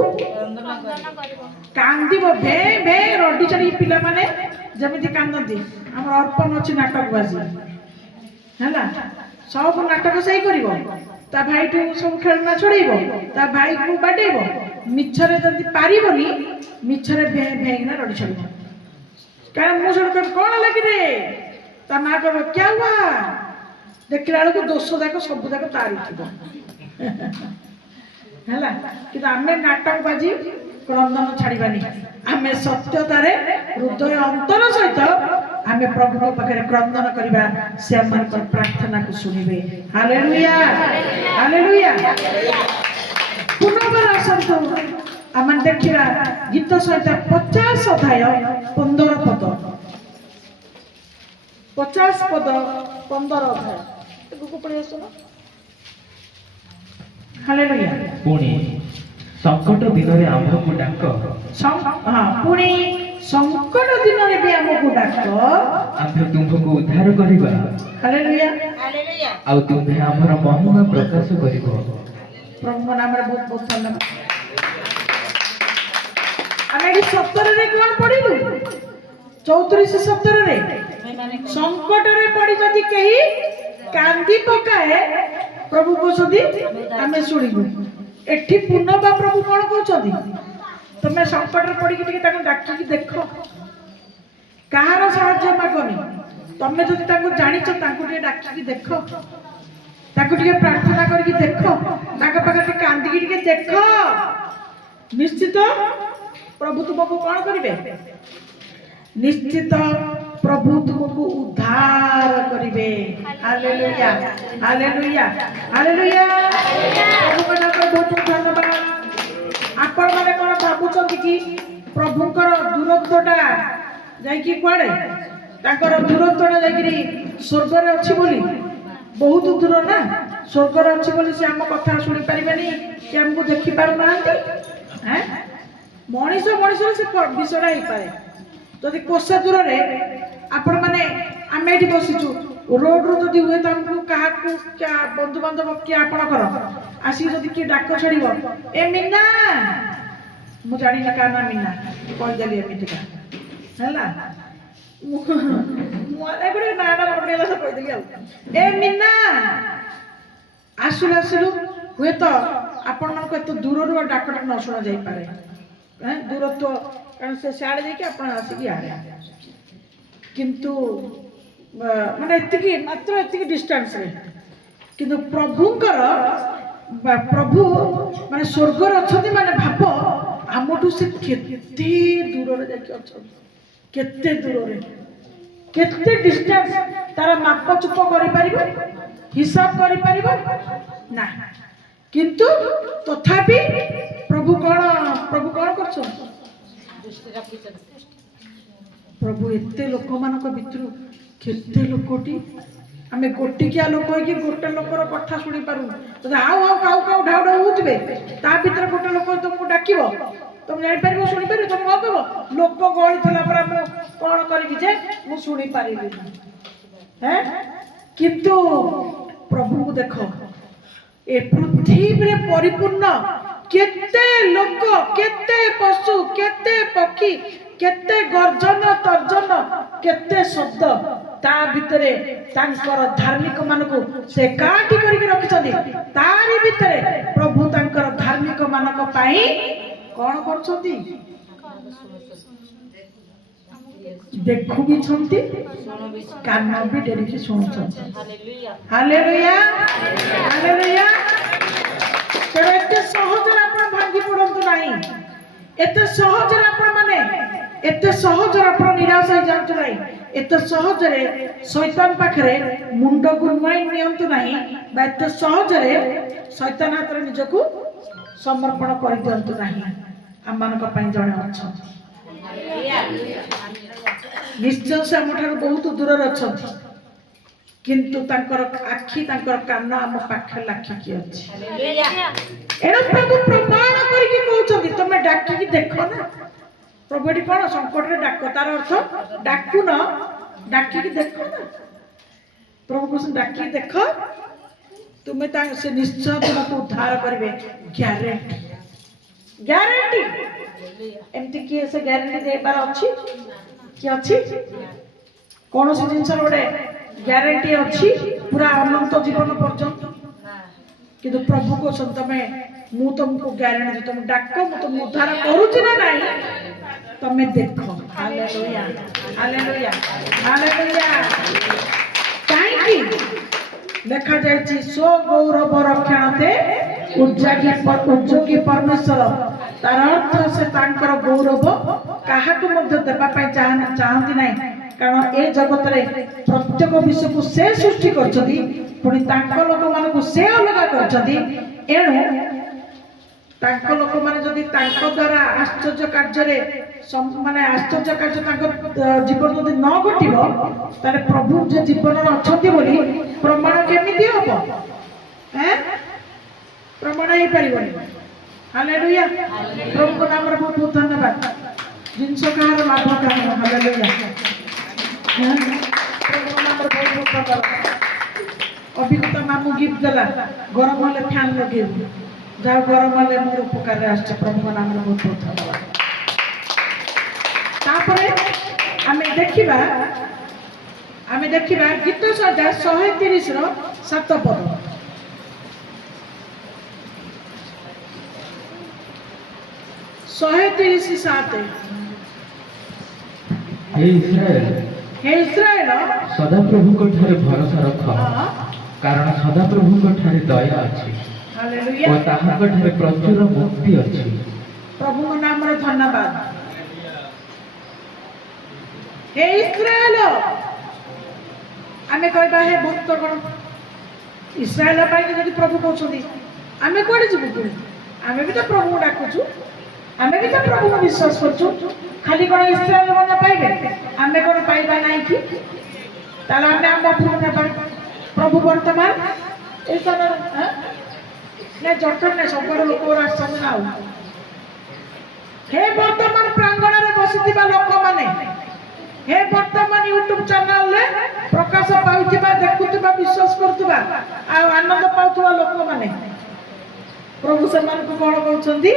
କାନ୍ଦିବ, ଭେ ଭେ ରଡି ଛାଡିକି। ପିଲାମାନେ ଯେମିତି କାନ୍ଦନ୍ତି, ଆମର ଅର୍ପଣ ଅଛି ନାଟକ ବାଜି ହେଲା, ସବୁ ନାଟକ ସେଇ କରିବ। ତା ଭାଇଠୁ ସବୁ ଖେଳନା ଛଡେଇବ, ତା ଭାଇକୁ ବାଡେଇବ, ମିଛରେ ଯଦି ପାରିବନି, ମିଛରେ ଭେ ଭେ ନା ରଡି ଛାଡିବ। କାରଣ ମୁଁ ସେଠୁ କହିବି, କଣ ଲାଗିରେ? ତା ମା କହିବ କ୍ୟା ହୁଆ? ଦେଖିଲା ବେଳକୁ ଦୋଷ ଯାକ ସବୁ ଯାକ ତାରି ଥିବ ହେଲା। କିନ୍ତୁ ଆମେ ନାଟକ ବାଜି କ୍ରନ୍ଦନ ଛାଡିବାନି। ଆମେ ସତ୍ୟତାରେ ହୃଦୟ ଅନ୍ତର ସହିତ ଆମେ ପ୍ରଭୁଙ୍କ ପାଖରେ କ୍ରନ୍ଦନ କରିବା। ସେ ଆମଙ୍କର ପ୍ରାର୍ଥନାକୁ ଶୁଣିବେ। Hallelujah, hallelujah. ପୁନର୍ବାର ଆସନ୍ତୁ ଆମେ ଦେଖିବା ଗୀତ ସହିତ 50 ଅଧ୍ୟାୟ 15 ପଦ, 50 ପଦ 15 ଅଧ୍ୟାୟ। ହାଲେଲୁୟା। ପୁଣି ସଙ୍କଟ ଦିନରେ ଆମ୍ଭକୁ ଡାକ, ପୁଣି ସଙ୍କଟ ଦିନରେ ବି ଆମକୁ ଡାକ, ଆମ୍ଭେ ତୁମ୍ଭକୁ ଉଦ୍ଧାର କରିବା। ହାଲେଲୁୟା। ଆଉ ତୁମ୍ଭେ ଆମର ମହିମା ପ୍ରକାଶ କରିବ। ପ୍ରଭୁଙ୍କ ନାମରେ ବହୁତ ବହୁତ ଧନ୍ୟବାଦ। ଆମେ ଏଠି 17ରେ କଣ ପଢିଲୁ? 34-17ରେ ସଙ୍କଟରେ ପଡି ଯଦି କେହି କାନ୍ଦି ପକାଏ, ପ୍ରଭୁ କହୁଛନ୍ତି ଆମେ ଶୁଣିବୁ। ଏଠି ପୁନଃ ପ୍ରଭୁ କଣ କହୁଛନ୍ତି? ତମେ ସଙ୍କଟରେ ପଡିକି ଟିକେ ତାଙ୍କୁ ଡାକିକି ଦେଖ। କାହାର ସାହାଯ୍ୟ ମାଗନି। ତମେ ଯଦି ତାଙ୍କୁ ଜାଣିଛ, ତାଙ୍କୁ ଟିକେ ଡାକିକି ଦେଖ, ତାଙ୍କୁ ଟିକେ ପ୍ରାର୍ଥନା କରିକି ଦେଖ, ତାଙ୍କ ପାଖରେ ଟିକେ କାନ୍ଦିକି ଟିକେ ଦେଖ। ନିଶ୍ଚିତ ପ୍ରଭୁ ତୁମକୁ କଣ କରିବେ? ନିଶ୍ଚିତ ପ୍ରଭୁ ତୁମକୁ ଉଦ୍ଧାର କରିବେ। Hallelujah, hallelujah, hallelujah. ପ୍ରଭୁଙ୍କ ନାମରେ ବହୁତ ଧନ୍ୟବାଦ। ଆପଣ ମାନେ କଣ ଭାବୁଛନ୍ତି କି ପ୍ରଭୁଙ୍କର ଦୂରତ୍ୱଟା ଯାଇକି କୁଆଡେ? ତାଙ୍କର ଦୂରତ୍ୱଟା ଯାଇକିରି ସ୍ୱର୍ଗରେ ଅଛି ବୋଲି? ବହୁତ ଦୂର ନା। ସ୍ୱର୍ଗରେ ଅଛି ବୋଲି ସେ ଆମ କଥା ଶୁଣି ପାରିବେନି କି ଆମକୁ ଦେଖି ପାରୁନାହାନ୍ତି? ମଣିଷ ମଣିଷର ସେ ବିଷୟଟା ହେଇପାରେ। ଯଦି କୋଷ ଦୂରରେ ଆପଣ ମାନେ ଆମେ ଏଠି ବସିଛୁ, ରୋଡରୁ ଯଦି ହୁଏ ତ ଆମକୁ କାହାକୁ ବନ୍ଧୁବାନ୍ଧବ କିଏ ଆପଣଙ୍କର ଆସିକି ଯଦି କିଏ ଡାକ ଛାଡ଼ିବ, ଏ ମିନା, ମୁଁ ଜାଣିନି କାହା ନା ମିନା, କହିଦେଲି ଏମିତିକା ହେଲା, ମୁଁ ଗୋଟେ ନାଁଟା ମନେ ପଡ଼ିଗଲା ତ କହିଦେଲି ଆଉ, ଏ ମିନା ଆସିଲୁ ଆସିଲୁ, ହୁଏତ ଆପଣମାନଙ୍କୁ ଏତେ ଦୂରରୁ ଡାକଟା ନ ଶୁଣା ଯାଇପାରେ, ଦୂରତ୍ୱ, କାରଣ ସେ ସିଆଡ଼େ ଯାଇକି ଆପଣ ଆସିକି ଇଆଡ଼େ, କିନ୍ତୁ ମାନେ ଏତିକି ମାତ୍ର ଏତିକି ଡିଷ୍ଟାନ୍ସରେ। କିନ୍ତୁ ପ୍ରଭୁଙ୍କର ପ୍ରଭୁ ମାନେ ସ୍ୱର୍ଗରେ ଅଛନ୍ତି ମାନେ ଭାବ ଆମଠୁ ସେ କେତେ ଦୂରରେ ଯାଇକି ଅଛନ୍ତି, କେତେ ଦୂରରେ, କେତେ ଡିଷ୍ଟାନ୍ସ, ତାର ମାପ ଚୁପ କରିପାରିବ, ହିସାବ କରିପାରିବ ନା। କିନ୍ତୁ ତଥାପି ପ୍ରଭୁ କଣ କରୁଛନ୍ତି? ପ୍ରଭୁ ଏତେ ଲୋକମାନଙ୍କ ଭିତରୁ କେତେ ଲୋକଟି, ଆମେ ଗୋଟିକିଆ ଲୋକ ହେଇକି ଗୋଟେ ଲୋକର କଥା ଶୁଣି ପାରୁନୁ। ଯଦି ଆଉ କାଉ କାଉ ଢାଉ ଢାଉ ହଉଥିବେ, ତା ଭିତରେ ଗୋଟେ ଲୋକ ତମକୁ ଡାକିବ, ତମେ ଜାଣିପାରିବ, ଶୁଣିପାରିବ, ତମେ କଣ କହିବ? ଲୋକ ଗହଳି ଥିଲା ପରେ ମୁଁ କଣ କରିବି ଯେ ମୁଁ ଶୁଣିପାରିବିନି। କିନ୍ତୁ ପ୍ରଭୁଙ୍କୁ ଦେଖ, ଏ ପୃଥିବୀରେ ପରିପୂର୍ଣ୍ଣ କେତେ ଲୋକ, କେତେ ପଶୁ, କେତେ ପକ୍ଷୀ, କେତେ ଗର୍ଜନ ତର୍ଜନ, କେତେ ଶବ୍ଦ, ତା ଭିତରେ ତାଙ୍କର ଧାର୍ମିକ ମାନଙ୍କୁ ସେ ଏକାଠି କରିକି ରଖିଛନ୍ତି। ତାରି ଭିତରେ ପ୍ରଭୁ ତାଙ୍କର ଧାର୍ମିକ ମାନଙ୍କ ପାଇଁ କଣ କରୁଛନ୍ତି? ଦେଖୁ ବି ଛନ୍ତି, କାନ ବି ଡେରିକି ଶୁଣୁଛନ୍ତି। Hallelujah, hallelujah. ତେଣୁ ଏତେ ସହଜରେ ଆପଣ ଭାଙ୍ଗି ପଡନ୍ତୁ ନାହିଁ, ଏତେ ସହଜରେ ଆପଣ ନିରାଶ ହେଇଯାଆନ୍ତୁ ନାହିଁ, ଏତେ ସହଜରେ ଶୈତାନ ପାଖରେ ମୁଣ୍ଡକୁ ନୁଆଇ ନିଅନ୍ତୁ ନାହିଁ, ବା ଏତେ ସହଜରେ ଶୈତାନ ହାତରେ ନିଜକୁ ସମର୍ପଣ କରିଦିଅନ୍ତୁ ନାହିଁ। ଆମମାନଙ୍କ ପାଇଁ ଜଣେ ଅଛନ୍ତି, ନିଶ୍ଚୟ ସେ ଆମଠାରୁ ବହୁତ ଦୂରରେ ଅଛନ୍ତି, କିନ୍ତୁ ତାଙ୍କର ଆଖି, ତାଙ୍କର କାନ ଆମ ପାଖରେ ଲାଖିକି ଅଛି। ଏଣୁ ପ୍ରଭୁ ପ୍ରମାଣ କରିକି କହୁଛନ୍ତି, ତମେ ଡାକିକି ଦେଖ ନା। ପ୍ରଭୁ ଏଠି କଣ ସଂକଟରେ ଡାକ, ତାର ଅର୍ଥ ଡାକୁନ, ଡାକିକି ଦେଖ ନା। ପ୍ରଭୁ କହୁଛନ୍ତି ଡାକିକି ଦେଖ, ତୁମେ ସେ ନିଶ୍ଚୟ ତୁମକୁ ଉଦ୍ଧାର କରିବେ, ଗ୍ୟାରେଣ୍ଟି, ଗ୍ୟାରେଣ୍ଟି। ଏମିତି କିଏ ସେ ଗ୍ୟାରେଣ୍ଟି ଦେଇବାର ଅଛି? କିଏ ଅଛି? କୌଣସି ଜିନିଷର ଗୋଟେ ଗ୍ୟାରେଣ୍ଟି ଅଛି ପୁରା ଅନନ୍ତ ଜୀବନ ପର୍ଯ୍ୟନ୍ତ? କିନ୍ତୁ ପ୍ରଭୁ କହୁଛନ୍ତି ତମେ, ମୁଁ ତମକୁ ଗ୍ୟାରେଣ୍ଟି, ତମେ ଡାକ, ମୁଁ ତମକୁ ଉଦ୍ଧାର କରୁଛି ନା ନାହିଁ, ତମେ ଦେଖ। Hallelujah, hallelujah, hallelujah. କାହିଁକି ଲେଖା ଯାଇଛି, ସ୍ୱ ଗୌରବ ରକ୍ଷଣତେ ଉଦ୍ଯୋଗୀ ପରମେଶ୍ୱର। ତାର ଅର୍ଥ ସେ ତାଙ୍କର ଗୌରବ କାହାକୁ ମଧ୍ୟ ଦେବା ପାଇଁ ଚାହାନ୍ତି ନାହିଁ, କାରଣ ଏ ଜଗତରେ ପ୍ରତ୍ୟେକ ବିଷୟକୁ ସେ ସୃଷ୍ଟି କରିଛନ୍ତି, ପୁଣି ତାଙ୍କ ଲୋକମାନଙ୍କୁ ସେ ଅଲଗା କରିଛନ୍ତି। ଏଣୁ ତାଙ୍କ ଲୋକମାନେ ଯଦି ତାଙ୍କ ଦ୍ୱାରା ଆଶ୍ଚର୍ଯ୍ୟ କାର୍ଯ୍ୟ ତାଙ୍କ ଜୀବନ ଯଦି ନ ଘଟିବ, ତାହେଲେ ପ୍ରଭୁ ଯେ ଜୀବନରେ ଅଛନ୍ତି ବୋଲି ପ୍ରମାଣ କେମିତି ହବ? ପ୍ରମାଣ ହେଇପାରିବନି। ହାଲେଲୁୟା, ପ୍ରଭୁଙ୍କ ନାମରେ ବହୁତ ବହୁତ ଧନ୍ୟବାଦ। ଜିନିଷ କାହାର, ଲାଭ କାହାର। ହାଲେଲୁୟା, ପ୍ରଭୁଙ୍କ ନାମରେ ବହୁତ ବହୁତ ଧନ୍ୟବାଦ। ଅଭିଜ୍ଞତା ମାମୁଁ ଗିଫ୍ଟ ଦେଲା, ଗରମ ହେଲେ ଫ୍ୟାନ୍ ଲଗେଇବୁ, ଯାହା ଗରମ ହେଲେ ମୋର ଉପକାରରେ ଆସିছে। ପ୍ରଭୁଙ୍କ ନାମରେ ବହୁତ ବହୁତ ଧନ୍ୟବାଦ। ତାପରେ ଆମେ ଦେଖିବା ଗୀତ ସଂଖ୍ୟା 130ର 7 ପଦ। हे इस्राएल, सदाप्रभुଙ୍କ ଠାରେ ଭରସା ରଖ, କାରଣ ସଦାପ୍ରଭୁଙ୍କ ଠାରେ ଦୟା ଅଛି ଓ ତାହାଙ୍କ ଠାରେ ପ୍ରଚୁର ମୁକ୍ତି ଅଛି। ପ୍ରଭୁଙ୍କ ନାମରେ ଧନ୍ୟବାଦ। हे ଇସ୍ରାଏଲ, ଆମେ କହିବା ହେ ଭକ୍ତଗଣ, ଇସ୍ରାଏଲ ପାଇଁ ଯଦି ପ୍ରଭୁ କହୁଛନ୍ତି, ଆମେ କୁଆଡେ ଯିବୁ? ପୁଣି ଆମେ ବି ତ ପ୍ରଭୁଙ୍କୁ ଡାକୁଛୁ, ଆମେ ବି ତ ପ୍ରଭୁଙ୍କୁ ବିଶ୍ୱାସ କରୁଛୁ। ଖାଲି କଣ ଇସ୍ରାଏଲ ମାନେ ପାଇବେ, ଆମେ କଣ ପାଇବା ନାହିଁ କି? ତାହେଲେ ଆମେ ଆମ ଉପରକୁ ନେବା। ପ୍ରଭୁ ବର୍ତ୍ତମାନ ଏ ସ୍ଥାନରେ ନା ଜଟଣ ନା ସବୁଆଡେ ଲୋକ ଆସୁଛନ୍ତି ନା ଆଉ। ହେ ବର୍ତ୍ତମାନ ପ୍ରାଙ୍ଗଣରେ ବସିଥିବା ଲୋକମାନେ, ହେ ବର୍ତ୍ତମାନ ୟୁଟ୍ୟୁବ ଚ୍ୟାନେଲରେ ପ୍ରକାଶ ପାଉଥିବା, ଦେଖୁଥିବା, ବିଶ୍ୱାସ କରୁଥିବା ଆଉ ଆନନ୍ଦ ପାଉଥିବା ଲୋକମାନେ, ପ୍ରଭୁ ସେମାନଙ୍କୁ କଣ କହୁଛନ୍ତି?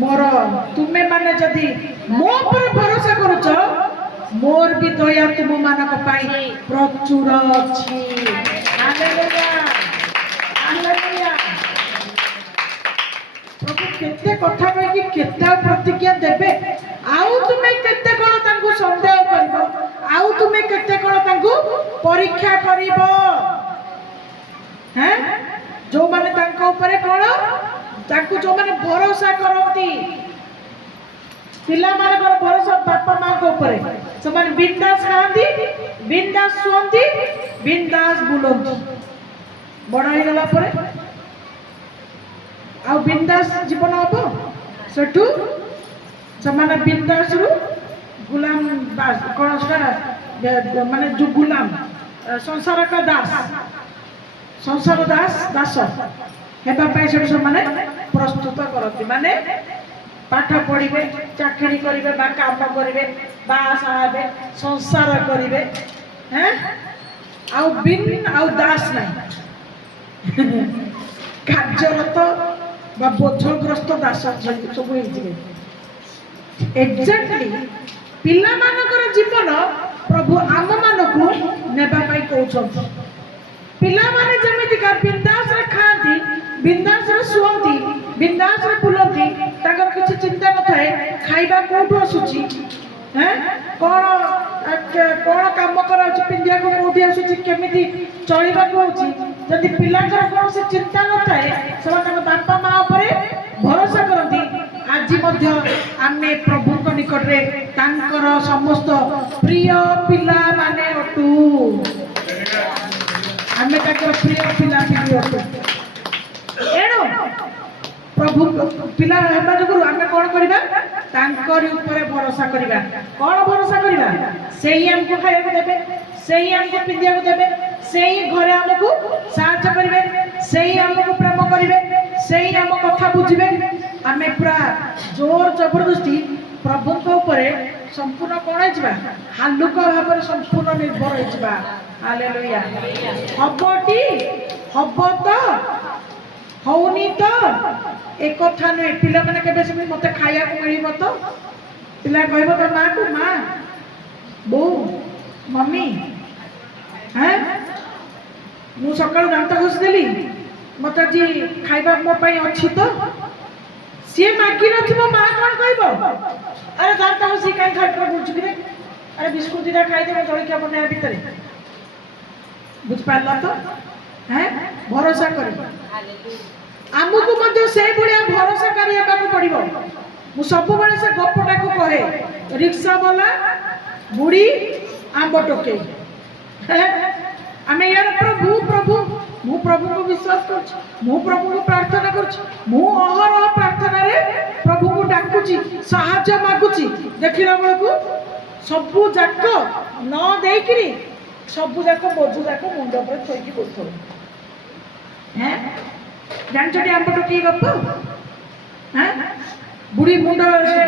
ମୋର ତୁମେ ମାନେ ଯଦି ମୋ ଉପରେ ଭରସା କରୁଛ, ମୋର ବି ଦୟା ତୁମ ମାନଙ୍କ ପାଇଁ ପ୍ରଚୁର ଅଛି। Hallelujah, hallelujah. ପ୍ରଭୁ କେତେ କଥା କହିକି କେତେ ପ୍ରତିଜ୍ଞା ଦେବେ, ଆଉ ତୁମେ କେତେ କଣ ତାଙ୍କୁ ସନ୍ଦେହ କରିବ, ଆଉ ତୁମେ କେତେ କଣ ତାଙ୍କୁ ପରୀକ୍ଷା କରିବ? ଯୋଉମାନେ ତାଙ୍କ ଉପରେ କଣ, ତାଙ୍କୁ ଯୋଉମାନେ ଭରସା କରନ୍ତି, ପିଲାମାନଙ୍କର ଭରସା ବାପା ମାଙ୍କ ଉପରେ, ସେମାନେ ବିନ୍ଦାସ ଖାଆନ୍ତି, ବିନ୍ଦାସ ଶୁଅନ୍ତି, ବିନ୍ଦାସ ବୁଲନ୍ତି। ବଡ ହେଇଗଲା ପରେ ଆଉ ବିନ୍ଦାସ ଜୀବନ ହବ? ସେଠୁ ସେମାନେ ବିନ୍ଦାସରୁ ଗୁଲାମ କଣ ସେଟା ମାନେ ଯୋଉ ଗୁଲାମ, ସଂସାର କା ଦାସ, ସଂସାର ଦାସ ହେବା ପାଇଁ ସେଠୁ ସେମାନେ ପ୍ରସ୍ତୁତ କରନ୍ତି। ମାନେ ପାଠ ପଢିବେ, ଚାକିରି କରିବେ, ବା କାମ କରିବେ, ବାହା ହେବେ, ସଂସାର କରିବେ, ଆଉ ଆଉ ଦାସ ନାହିଁ। କାର୍ଯ୍ୟରତ ବା ବୋଝଗ୍ରସ୍ତ ଦାସ ସବୁ ହେଇଯିବେ। ଏକ୍ଜାକ୍ଟଲି ପିଲାମାନଙ୍କର ଜୀବନ ପ୍ରଭୁ ଆମ ମାନଙ୍କୁ ନେବା ପାଇଁ କହୁଛନ୍ତି। ପିଲାମାନେ ଯେମିତିକା ବିନ୍ଦାସରେ ଖାଆନ୍ତି, ବିନ୍ଦାସରେ ଶୁଅନ୍ତି, ବିନ୍ଦାସରେ ବୁଲନ୍ତି, ତାଙ୍କର କିଛି ଚିନ୍ତା ନଥାଏ ଖାଇବା କୋଉଠୁ ଆସୁଛି, କଣ କାମ କରାଉଛି, ପିନ୍ଧିବାକୁ କୋଉଠି ଆସୁଛି, କେମିତି ଚଳିବାକୁ ହଉଛି। ଯଦି ପିଲାଙ୍କର କୌଣସି ଚିନ୍ତା ନଥାଏ, ସେମାନେ ତାଙ୍କ ବାପା ମା ଉପରେ ଭରସା କରନ୍ତି। ଆଜି ମଧ୍ୟ ଆମେ ପ୍ରଭୁଙ୍କ ନିକଟରେ ତାଙ୍କର ସମସ୍ତ ପ୍ରିୟ ପିଲାମାନେ ଅଟୁ। ଆମେ ତାଙ୍କର ପ୍ରିୟ ପିଲାପିଲି ଅଟୁ। ଏଣୁ ପ୍ରଭୁ ପିଲା ହେବା ଯୋଗୁରୁ ଆମେ କଣ କରିବା? ତାଙ୍କରି ଉପରେ ଭରସା କରିବା। କଣ ଭରସା କରିବା? ସେଇ ଆମକୁ ଖାଇବାକୁ ଦେବେ, ସେଇ ଆମକୁ ପିନ୍ଧିବାକୁ ଦେବେ, ସେଇ ଘରେ ଆମକୁ ସାହାଯ୍ୟ କରିବେ, ସେଇ ଆମକୁ ପ୍ରେମ କରିବେ, ସେଇ ଆମ କଥା ବୁଝିବେ। ଆମେ ପୁରା ଜୋର ଜବରଦସ୍ତି ପ୍ରଭୁଙ୍କ ଉପରେ ସମ୍ପୂର୍ଣ୍ଣ କଣ ହେଇଯିବା? ହାଲୁକା ଭାବରେ ସମ୍ପୂର୍ଣ୍ଣ ନିର୍ଭର ହେଇଯିବା। ହାଲେଲୁୟା। ହବଟି, ହବ ତ, ହଉନି ତ ଏ କଥା ନୁହେଁ। ପିଲାମାନେ କେବେ ସେମିତି ମତେ ଖାଇବାକୁ ମିଳିବ ତ? ପିଲା କହିବ ତା ମାକୁ, ମା, ବୋଉ, ମମି, ମୁଁ ସକାଳୁ ଦାନ୍ତ ଘଷିଦେଲି, ମତେ ଆଜି ଖାଇବା ମୋ ପାଇଁ ଅଛି ତ? ସିଏ ମାଗି ନଥିବ, ମା କଣ କହିବ? ଆରେ ଦାନ୍ତ ଘଷି କାହିଁ ଖାଇବା ବୁଝୁ କିରେ, ଆରେ ବିସ୍କୁଟ ଦିଟା ଖାଇଦେବ ଜଳଖିଆ ବନେଇବା ଭିତରେ। ବୁଝିପାରିଲ ତ? ଭରସା କରିବ। ଆମକୁ ମଧ୍ୟ ସେଇଭଳିଆ ଭରସାକାରୀ ହେବାକୁ ପଡିବ। ମୁଁ ସବୁବେଳେ ସେ ଗପଟାକୁ କହେ, ରିକ୍ସା ବାଲା, ବୁଢୀ, ଆମ୍ବ ଟୋକେଇ। ଆମେ ୟାର ପ୍ରଭୁ ପ୍ରଭୁ, ମୁଁ ପ୍ରଭୁଙ୍କୁ ବିଶ୍ୱାସ କରୁଛି, ମୁଁ ପ୍ରଭୁଙ୍କୁ ପ୍ରାର୍ଥନା କରୁଛି, ମୁଁ ଅହରହ ପ୍ରାର୍ଥନାରେ ପ୍ରଭୁଙ୍କୁ ଡାକୁଛି, ସାହାଯ୍ୟ ମାଗୁଛି। ଦେଖିଲା ବେଳକୁ ସବୁ ଯାକ ନ ଦେଇକିରି ସବୁ ଯାକ ବୋଝ ଯାକ ମୁଣ୍ଡ ଉପରେ ଥୋଇକି ବସୁଥିବ। ଜାଣିଛଟି ଆମ୍ବ ଟୋକେଇ ଗପ? ବୁଢୀ ମୁଣ୍ଡରେ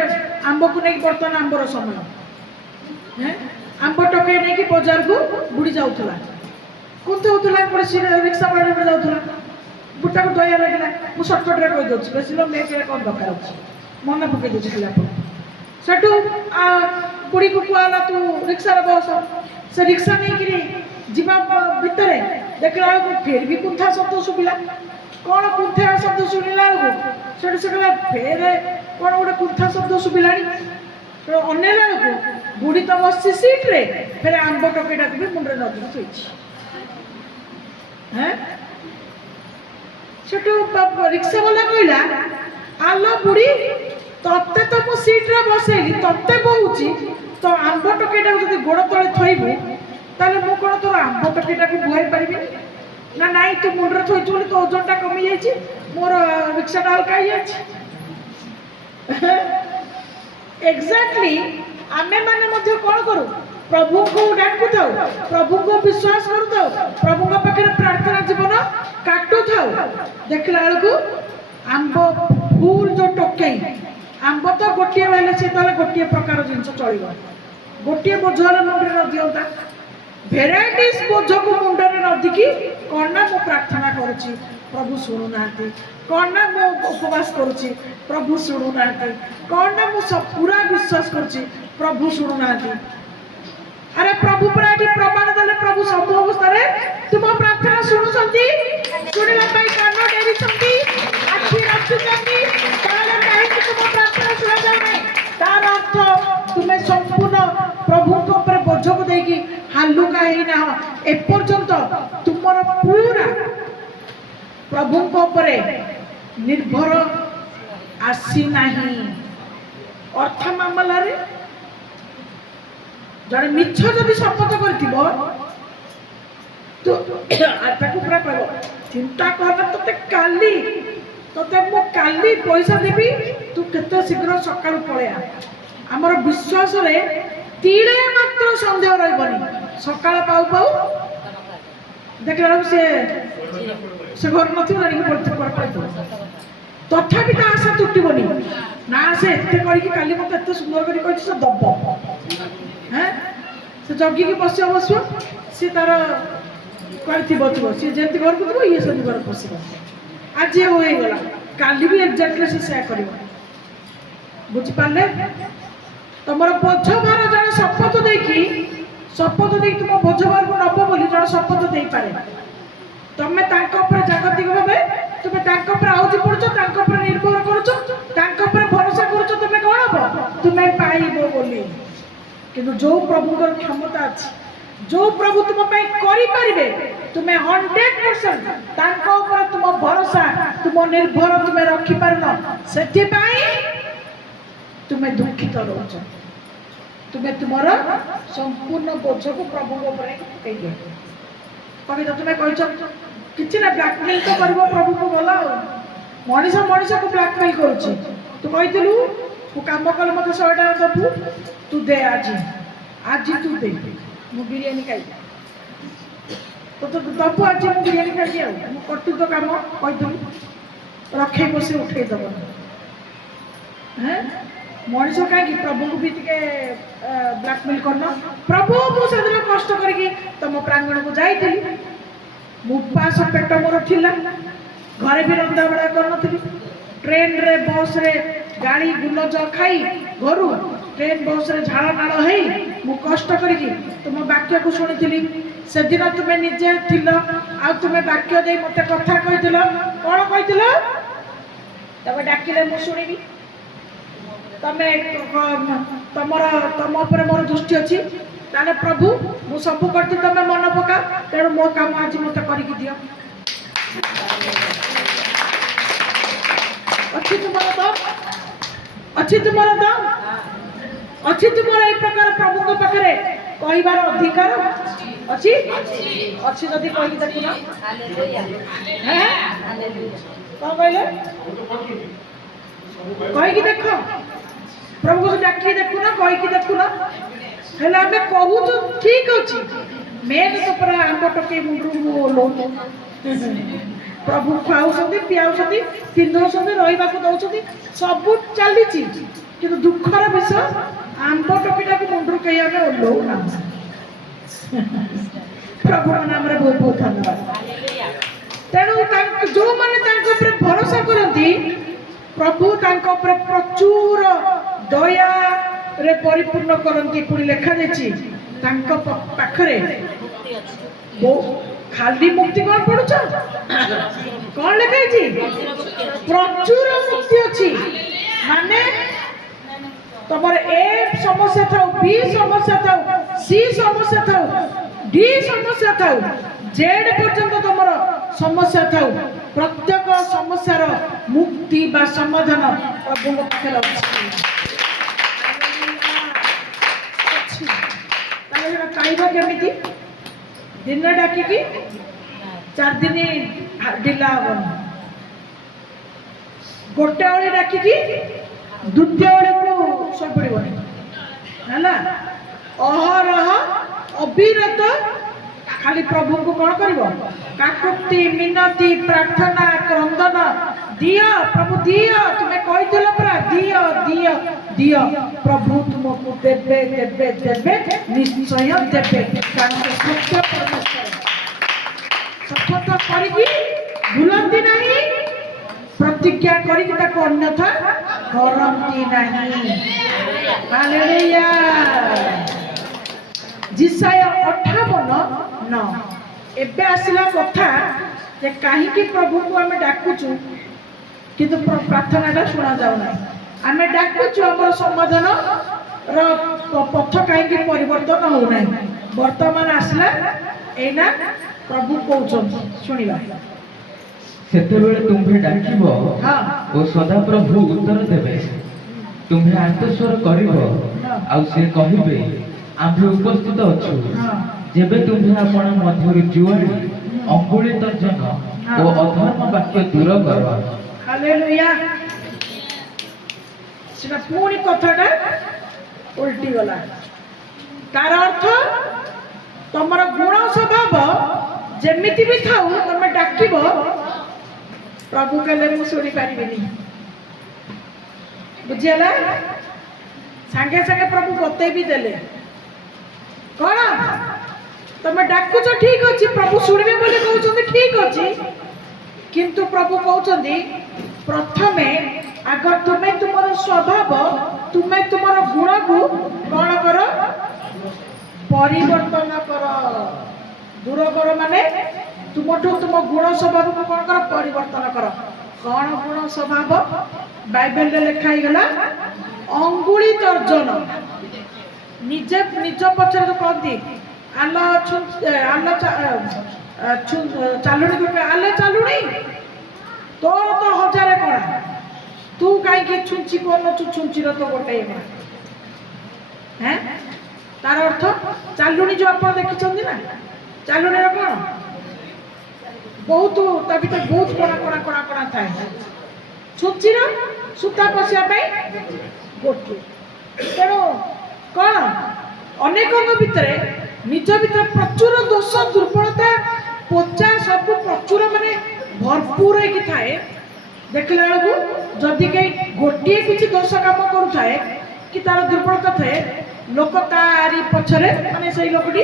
ଆମ୍ବକୁ ନେଇକି, ବର୍ତ୍ତମାନ ଆମ୍ବର ସମୟ, ଆମ୍ବ ଟୋକେଇ ନେଇକି ବଜାରକୁ ବୁଢୀ ଯାଉଥିଲା, କୁନ୍ଥଉଥିଲା, ରିକ୍ସା ବାଡିରେ ଯାଉଥିଲା। ବୁଢୀଟାକୁ ଦୟା ଲାଗିଲା, ମୁଁ ସର୍ଟକଟରେ କହିଦେଉଛି, ବେଶୀ ଲୋକ ନେଇକି କଣ ଦରକାର ଅଛି, ମନେ ପକେଇ ଦେଉଛି ପିଲା। ସେଠୁ ବୁଢୀକୁ କୁହାହେଲା, ତୁ ରିକ୍ସାରେ ବସ। ସେ ରିକ୍ସା ନେଇକିରି ଯିବା ଭିତରେ ଦେଖିଲା ବେଳକୁ ଫେର ବି କୁନ୍ଥା ଶବ୍ଦ ଶୁଭିଲା। କଣ କୁନ୍ଥା ଶବ୍ଦ ଶୁଣିଲା ବେଳକୁ ସେଠୁ ସେ କହିଲା, ଫେରେ କଣ ଗୋଟେ କୁନ୍ଥା ଶବ୍ଦ ଶୁଭିଲାଣି। ଅନେଇଲା ବେଳକୁ ବୁଢୀ ତ ବସିଛି ସିଟରେ, ଫେରେ ଆମ୍ବ ଟୋକେଇଟାକୁ ବି ମୁଣ୍ଡରେ ନଦୀକି ଥୋଇଛି। ସେଠୁ ରିକ୍ସା ବାଲା କହିଲା, ଆଲୋ ବୁଢୀ, ତତେ ତ ମୁଁ ସିଟରେ ବସେଇଲି, ତତେ କହୁଛି ତ ଆମ୍ବ ଟୋକେଇଟାକୁ ଯଦି ଗୋଡ ତଳେ ଥୋଇବୁ, ତାହେଲେ ମୁଁ କଣ ତୋର ଆମ୍ବ ଟୋକେଇଟାକୁ ବୁହାଇ ପାରିବିନି? ନା ନାଇଁ, ତୁ ମୁଣ୍ଡରେ ଥୋଇଛୁ ବୋଲି ତୋ ଓଜନଟା କମି ଯାଇଛି, ମୋର ରିକ୍ସାଟା ହାଲକା ହେଇଯାଇଛି। ଏକ୍ଜାକ୍ଟଲି ଆମେ ମାନେ ମଧ୍ୟ କଣ କରୁ? प्रभु को डाकु थाओ, प्रभु को विश्वास करू थाओ, प्रभु का पाखे प्रार्थना जीवन काटू थाओ। देखला बेलू आंब फूल जो टोकई आंब तो गोटे बेले से गोटे प्रकार जिनस चलो गोटे बोझर मुंडे न दिंता भेराइटिज बोझ को मुंडे न दिकी कौन ना मु प्रार्थना करुच्ची प्रभु शुणु ना कौन ना मु उपवास करुच्ची प्रभु शुणु ना कौन ना मु सब पूरा विश्वास करुच्ची प्रभु शुणु ना। अरे प्रभु पूरा प्रमाण देले प्रभु सब अवस्था रे तुम प्रार्थना शुणुछंती शुणिला पाई कान डेरिछंती आखि रखुछंती ताले काहे कि तुम प्रार्थना शुणा जाय नै तार अर्थ तुमे संपूर्ण प्रभु को ऊपर बोझ को देकी हालुका हेई ना ए पर्यंत तुमर पूरा प्रभु को ऊपर निर्भर आसी नाही। अर्थ मामला रे जड़े मिछ जदि शपथ करथिबो तो ताकू पूरा कहबो चिंता करना तते काली तते मो काली पैसा देबी तू केते शीघ्र सकाळू पळेया। हमर विश्वास रे तीले मात्र संदेह रहबनी सकाळ पाउ पाउ देखला से घर नथि जानि पड़ते पड़ते तथापि ता आशा टुटिबनी ना से एते करी कि काली मते एते सुंदर करी कहछि से दब्बो हैं से जगी की बस बसो सी तार करथिबो थबो सी जेंति घर को ये सब घर पसिबो आज ये होई गला काली भी एग्जैक्टली से शेयर करिवो बुझि पाले। तमर बोझ भार जने शपथ देकी तुम बोझ भार को नबो बोली जने शपथ देई पारे तमे तांको ऊपर जागतिक भाबे तुमे तांको ऊपर आउजी पड़छो तांको ऊपर निर्भर करछो तांको ऊपर भरोसा करछो तुमे कोन हबो तुमे पाइबो बोली। किंतु जो प्रभु का क्षमता अच्छी जो प्रभु तुम करी पारिबे तुमे 100% तांको ऊपर तुम भरोसा तुम निर्भर तुमे रखि पारनो सेति पाई तुमे दुखित रहउछ तुमे तुमरा संपूर्ण बोझ को प्रभु को ऊपर कहि दे कभी तो तुमे कहछ किछि ना ब्लैकमेल तो करबो प्रभु को बोला मनीष को ब्लैकमेल करूछि तू कहितलु तू काम कल मते 100 टका दबु तू दे आज तू दे मु बिरयानी खाई तो दबु आज मु बिरयानी खाई आ मु कटु तो काम कहितलु रखे बसे उठे दब हैं मनीष कहीं प्रभु को भी टिके ब्लैकमेल करना प्रभु मु सेदिन कष्ट करके तुम प्रांगण को जाइली मुपास पेट मोर थिला घरे भी रंधा बड़ा करनथि ट्रेन रे बस रे गाड़ी गुलज खाई घर ट्रेन बस रे झाड़ नाड़ है मु कष्ट करी तुम वाक्य को शुणी से दिन तुम्हें निजे थिल आ तुम्हें वाक्य दे मते कथा कहिथिल कोन कहिथिल तबे डाकिले मु शुणीबी तमे तुम ऊपर मोर दृष्टि अच्छी ताले प्रभु मु सब करती तमे मन पका तेणु मो काम आज मते करिक दियो अच्छी तुम्हारा दम अच्छी तुम्हारा दम अच्छी तुम्हारा एक प्रकार प्रभु को पाखरे कहिबार अधिकार अच्छी अच्छी जदी कहि देखुना हैं कोन कहले कहि कि देखो प्रभु को डाकी देखुना कहि कि देखुना हेला हमें कहू तो ठीक अछि मेन तो पर आंब टके मुंडू लो प्रभु खाऊ सदी पियाऊ सदी पिंधो सदी रहिबा को दउ सदी सब चली छि कि दुखर विषय आंब टकीटा को मुंडू कहि हमें ओलो ना प्रभु नाम रे बहुत बहुत धन्यवाद। तेणु जो माने तांको ऊपर भरोसा करती प्रभु तांको ऊपर प्रचुर दया रे परिपूर्ण करती पुणी लिखा जाइए तांको पाखरे वो खाली मुक्ति कौन पढ़ुच कौन लिखाई प्रचुर मुक्ति अच्छी माने तुम ए समस्या था बी समस्या था सी समस्या था डी समस्या था जेड पर्यंत तुम समस्या था प्रत्येक समस्यार मुक्ति बा समाधान प्रभु पाखे पाइबा केमिति दिन डाकिकी 4 दिन ढिला हम गोटे ओली डाकिकी द्वितीय ओली को सब पड़बनी है अहरह ଅବିରତ ଖାଲି ପ୍ରଭୁଙ୍କୁ କ'ଣ କରିବ? କାକୁତି ମିନତି ପ୍ରାର୍ଥନା କ୍ରନ୍ଦନ, ଦିଅ ପ୍ରଭୁ ଦିଅ, ତୁମେ କହିଥିଲ ପରା ଦିଅ ଦିଅ ଦିଅ, ପ୍ରଭୁ ତୁମକୁ ଦେବେ ଦେବେ ଦେବେ, ନିଶ୍ଚୟ ଦେବେ, କାରଣ ସତ୍ୟ ପରମେଶ୍ୱର ସତ୍ୟତା କରିକି ଭୁଲନ୍ତି ନାହିଁ, ପ୍ରତିଜ୍ଞା କରିକି ତାକୁ ଅନ୍ୟଥା କରନ୍ତି ନାହିଁ। ହାଲେଲୁୟା। ଜିସାୟ 58:9। ଏବେ ଆସିଲା କଥା ଯେ କାହିଁକି ପ୍ରଭୁଙ୍କୁ ଆମେ ଡାକୁଛୁ କିନ୍ତୁ ପ୍ରାର୍ଥନାଟା ଶୁଣା ଯାଉନାହିଁ। ଆମେ ଡାକୁଛୁ, ଆମର ସମାଧାନର ପଥ କାହିଁକି ପରିବର୍ତ୍ତନ ହଉନାହିଁ। ବର୍ତ୍ତମାନ ଆସିଲା ଏଇନା ପ୍ରଭୁ କହୁଛନ୍ତି, ଶୁଣିବା। ସେତେବେଳେ ତୁମ୍ଭେ ଡାକିବ ଓ ସଦାପ୍ରଭୁ ଉତ୍ତର ଦେବେ, ତୁମ୍ଭେ ଆର୍ତ୍ତସ୍ୱର କରିବ ଆଉ ସେ କହିବେ ଆମ୍ଭେ ଉପସ୍ଥିତ ଅଛୁ। ଯେବେ ତୁମ୍ଭେ ଆପଣ ମଧ୍ୟରୁ ଜୁଆଡ଼ି ଅଙ୍ଗୁଳି ତର୍ଜନ ଓ ଅଧର୍ମ ବାକ୍ୟ ଦୂର କର। ହାଲେଲୁୟା। ସେଟା ପୁଣି କଥାଟା ଉଲ୍ଟି ଗଲା। ତାର ଅର୍ଥ ତମର ଗୁଣ ସ୍ୱଭାବ ଯେମିତି ବି ଥାଉ, ତମେ ଡାକିବ, ପ୍ରଭୁ କହିଲେ ମୁଁ ଶୁଣି ପାରିବିନି। ବୁଝିହେଲା? ସାଙ୍ଗେ ସାଙ୍ଗେ ପ୍ରଭୁ ବତେଇ ବି ଦେଲେ କ'ଣ? ତମେ ଡାକୁଛ ଠିକ ଅଛି, ପ୍ରଭୁ ଶୁଣିବେ ବୋଲି କହୁଛନ୍ତି, ଠିକ ଅଛି, କିନ୍ତୁ ପ୍ରଭୁ କହୁଛନ୍ତି ପ୍ରଥମେ ଆଗ ତୁମେ ତୁମର ସ୍ୱଭାବ, ତୁମେ ତୁମର ଗୁଣକୁ କ'ଣ କର? ପରିବର୍ତ୍ତନ କର, ଦୂର କର। ମାନେ ତୁମଠୁ ତୁମ ଗୁଣ ସ୍ୱଭାବକୁ କ'ଣ କର? ପରିବର୍ତ୍ତନ କର। କ'ଣ ଗୁଣ ସ୍ୱଭାବ? ବାଇବେଲରେ ଲେଖା ହେଇଗଲା ଅଙ୍ଗୁଳି ତର୍ଜନ। ନିଜେ ନିଜ ପଛରେ କହନ୍ତି ଚାଲୁଣି, ଆଲେ ଚାଲୁଣି, ତୋର ତ ହଜାରେ କଣା, ତୁ କାହିଁକି ଛୁଞ୍ଚି କରୁନଛୁ? ଛୁଞ୍ଚିର ତ ଗୋଟେ କଣା। ହେଁ, ତାର ଅର୍ଥ ଚାଲୁଣି ଯୋଉ ଆପଣ ଦେଖିଛନ୍ତି ନା, ଚାଲୁଣିର କ'ଣ? ବହୁତ, ତା ଭିତରେ ବହୁତ କଣା କଣା କଣା କଣା ଥାଏ। ଛୁଞ୍ଚିର ସୂତା ପଶିବା ପାଇଁ ଗୋଟିଏ। ତେଣୁ କ'ଣ? ଅନେକଙ୍କ ଭିତରେ ନିଜ ଭିତରେ ପ୍ରଚୁର ଦୋଷ, ଦୁର୍ବଳତା, ପୋଚା ସବୁ ପ୍ରଚୁର, ମାନେ ଭରପୁର ହେଇକି ଥାଏ। ଦେଖିଲା ବେଳକୁ ଯଦି କେହି ଗୋଟିଏ କିଛି ଦୋଷ କାମ କରୁଥାଏ କି ତାର ଦୁର୍ବଳତା ଥାଏ, ଲୋକ ତାରି ପଛରେ, ମାନେ ସେଇ ଲୋକଟି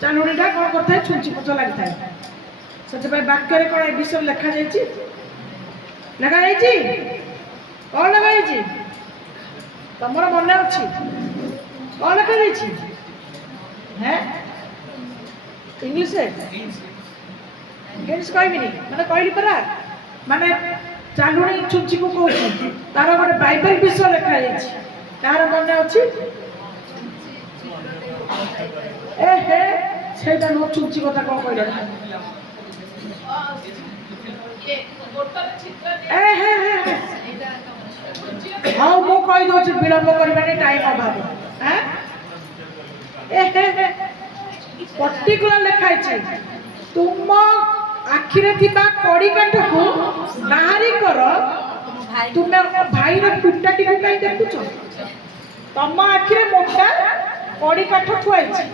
ଚାଲୁଣିଟା କ'ଣ କରିଥାଏ? ଛୁଞ୍ଚି ପଛ ଲାଗିଥାଏ। ସେଥିପାଇଁ ବାକ୍ୟରେ କ'ଣ ଏ ବିଷୟରେ ଲେଖାଯାଇଛି? ଲେଖାଯାଇଛି କ'ଣ ଲେଖାଯାଇଛି? ତମର ମନେ ଅଛି କ'ଣ ଲେଖାଯାଇଛି? হ্যাঁ ইংলিশে କହିବିନି, ମାନେ କହିଲି ପରା, ମାନେ ଚାଲୁଣି ଛୁଞ୍ଚିକୁ କହୁଛି। ତାର ଗୋଟେ ବାଇବେଲ ବିଷୟ ଲେଖାଯାଇଛି, କାହାର ମନେ ଅଛି? ଏ ହେ, ସେଇଟା ନୁହଁ, ଛୁଞ୍ଚି କଥା କ'ଣ କହିଲେ? ହଉ ମୁଁ କହିଦଉଛି, ବିଳମ୍ବ କରିବାନି, ଟାଇମ ଅଭାବ। ପର୍ଟିକୁଲାର ଲେଖା ହେଇଛି, ତୁମ ଆଖିରେ ଥିବା କଡ଼ି କାଠକୁ ବାହାରି କର। ତୁମେ ଭାଇର ଟୁଟାଟିକୁ କାହିଁ ଦେଖୁଛ? ତମ ଆଖିରେ ମୋଟା କଡ଼ି କାଠ ଥୁଆଇଛି,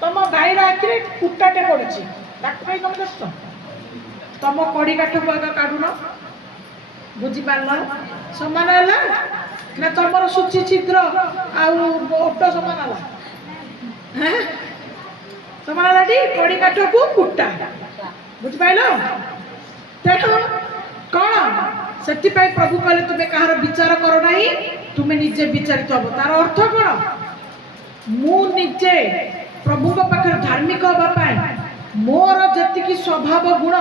ତମ ଭାଇର ଆଖିରେ ଟୁଟାଟେ ପଡିଛି, ତାକୁ କାହିଁ ତମେ ଦେଖୁଛ? ତମ କଡ଼ି କାଠକୁ ଆଗ କାଢୁନ। ବୁଝିପାରିଲ? ସମାନ ହେଲା ନା ତମର ସୂଚି ଛିଦ୍ର ଆଉ ଓଟ ସମାନ ହେଲା? ସମାନ ହେଲାଟି? କଡ଼ି କାଠକୁ କୁଟା। ବୁଝିପାରିଲ? ତେଣୁ କ'ଣ? ସେଥିପାଇଁ ପ୍ରଭୁ କହିଲେ ତୁମେ କାହାର ବିଚାର କର ନାହିଁ, ତୁମେ ନିଜେ ବିଚାରିତ ହବ। ତାର ଅର୍ଥ କ'ଣ? ମୁଁ ନିଜେ ପ୍ରଭୁଙ୍କ ପାଖରେ ଧାର୍ମିକ ହେବା ପାଇଁ ମୋର ଯେତିକି ସ୍ୱଭାବ ଗୁଣ,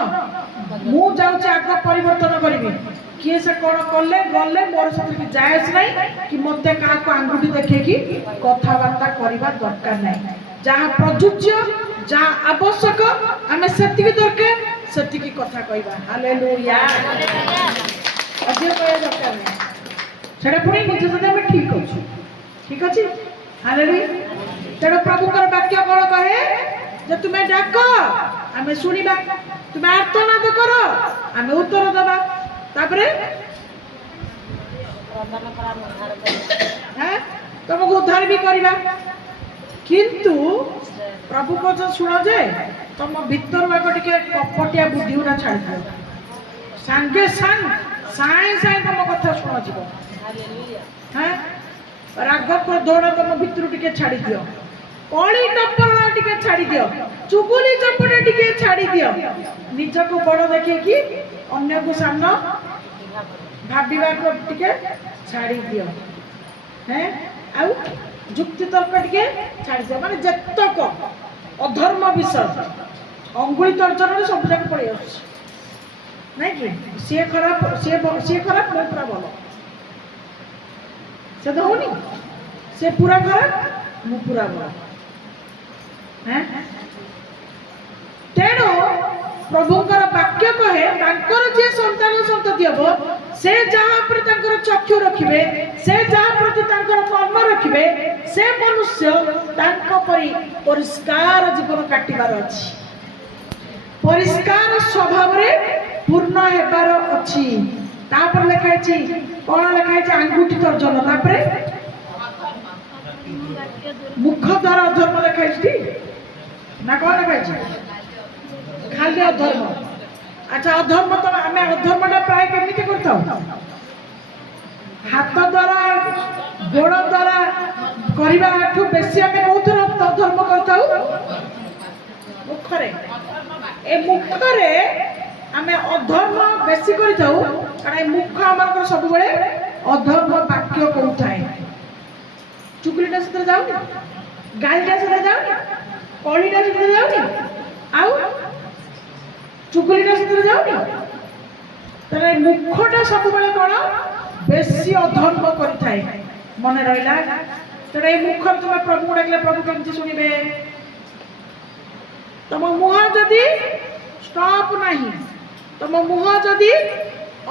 ମୁଁ ଯାଉଛି ଆଗ ପରିବର୍ତ୍ତନ କରିବି। କିଏ ସେ କ'ଣ କଲେ ଗଲେ ମୋର ସେଥିରେ ଯାଏସ ନାହିଁ, କି ମୋତେ କାହାକୁ ଆଙ୍ଗୁଠି ଦେଖେଇକି କଥାବାର୍ତ୍ତା କରିବା ଦରକାର ନାହିଁ। ଯାହା ପ୍ରଯୁଜ୍ୟ, ଯାହା ଆବଶ୍ୟକ, ଆମେ ସେତିକି ଦରକାର ସେତିକି କଥା କହିବା। ହାଲେଲୁୟା। ଅଧିକ କହିବା ଦରକାର ନାହିଁ। ସେଟା ପୁଣି ନିଜ ଯଦି ଆମେ ଠିକ ଅଛୁ, ଠିକ ଅଛି। ହାଲେଲୁୟା। ତେଣୁ ପ୍ରଭୁଙ୍କର ବାକ୍ୟ କ'ଣ କହେ? ଯେ ତୁମେ ଡାକ, ଆମେ ଶୁଣିବା, ତୁମେ ଆର୍ତ୍ତନାଦ କର, ଆମେ ଉତ୍ତର ଦେବା। ତାପରେ ତମକୁ ଉଦ୍ଧାର ବି କରିବା। କିନ୍ତୁ ପ୍ରଭୁ କହୁଛନ୍ତି ଶୁଣ ଯେ ତମ ଭିତରୁ ଆଗ ଟିକେ କପଟିଆ ବୁଦ୍ଧି ଗୁଡ଼ା ଛାଡ଼ିଦିଅ। ସାଙ୍ଗେ ସାଙ୍ଗେ ତମ କଥା ଶୁଣାଯିବ। ହଁ, ରାଗ କ୍ରୋଧ ତମ ଭିତରୁ ଟିକେ ଛାଡ଼ିଦିଅ। କଳି କପଟ ଟିକେ ଛାଡ଼ିଦିଅ। ଚୁଗୁଲି ଚପଟ ଟିକେ ଛାଡ଼ିଦିଅ। ନିଜକୁ ବଡ଼ ଦେଖେଇକି ଅନ୍ୟକୁ ସାନ ଭାବିବାକୁ ଟିକେ ଛାଡ଼ିଦିଅ। ହେଁ, ଆଉ ଯୁକ୍ତି ତର୍କ ଟିକେ ଛାଡ଼ିଦିଅ। ମାନେ ଯେତକ ଅଧର୍ମ ବିଷୟ ଅଙ୍ଗୁଳି ତର୍ଜନରେ ସବୁ ଯାକ ପଳେଇ ଆସୁଛି ନାଇଁ କି? ସିଏ ଖରାପ ମୁଁ ପୁରା ଭଲ। ସେ ତ ହଉନି, ସେ ପୁରା ଖରାପ ମୁଁ ପୁରା ଭଲ। ତେଣୁ ପ୍ରଭୁଙ୍କର ବାକ୍ୟ କହେ ତାଙ୍କର ଯିଏ ସନ୍ତାନ ସନ୍ତତି ହବ ସେ ଯାହା ଉପରେ ତାଙ୍କର ଚକ୍ଷୁ ରଖିବେ, ସେ ଯାହା ପ୍ରତି ତାଙ୍କର କର୍ମ ରଖିବେ, ସେ ମନୁଷ୍ୟ ତାଙ୍କ ପରି ପରିଷ୍କାର ଜୀବନ କାଟିବାର ଅଛି, ପରିଷ୍କାର ସ୍ୱଭାବରେ ପୂର୍ଣ୍ଣ ହେବାର ଅଛି। ତାପରେ ଲେଖା ହେଇଛି, କଣ ଲେଖା ହେଇଛି? ଆଙ୍ଗୁଠି ତର୍ଜନ, ତାପରେ ମୁଖ ଦ୍ୱାରା ଅଧର୍ମ ଲେଖା ହେଇଛି ନା କଣ ଲେଖା ହେଇଛି? ଖାଲି ଅଧର୍ମ। ଆଚ୍ଛା, ଅଧର୍ମ ତ ଆମେ ଅଧର୍ମଟା ପ୍ରାୟ କେମିତି କରିଥାଉ? ହାତ ଦ୍ୱାରା ଗୋଡ଼ ଦ୍ୱାରା କରିବାଠୁ ବେଶୀ ଆମେ କୋଉଥିରେ ଅଧର୍ମ କରିଥାଉ? ମୁଖରେ। ଏ ମୁଖରେ ଆମେ ଅଧର୍ମ ବେଶୀ କରିଥାଉ କାରଣ ଏ ମୁଖ ଆମର ସବୁବେଳେ ଅଧର୍ମ ବାକ୍ୟ କହୁଥାଏ। ଚୁଗୁଲିଟା ସେଥିରେ ଯାଉନି, ଗାଳିଟା ସେଥିରେ ଯାଉନି, କଳିଟା ସେଥିରେ ଯାଉନି, ଆଉ ଚୁଗୁଲିଟା ସେଥିରେ ଯାଉନି। ତାହେଲେ ମୁଖଟା ସବୁବେଳେ କଣ ବେଶୀ ଅଧର୍ମ କରିଥାଏ। ମନେ ରହିଲା? ତେଣୁ ଏଇ ମୁଖରେ ତୁମେ ପ୍ରଭୁଙ୍କୁ ଡାକିଲେ ପ୍ରଭୁ କେମିତି ଶୁଣିବେ? ତମ ମୁହଁ ଯଦି ଷ୍ଟପ୍ ନାହିଁ, ତମ ମୁହଁ ଯଦି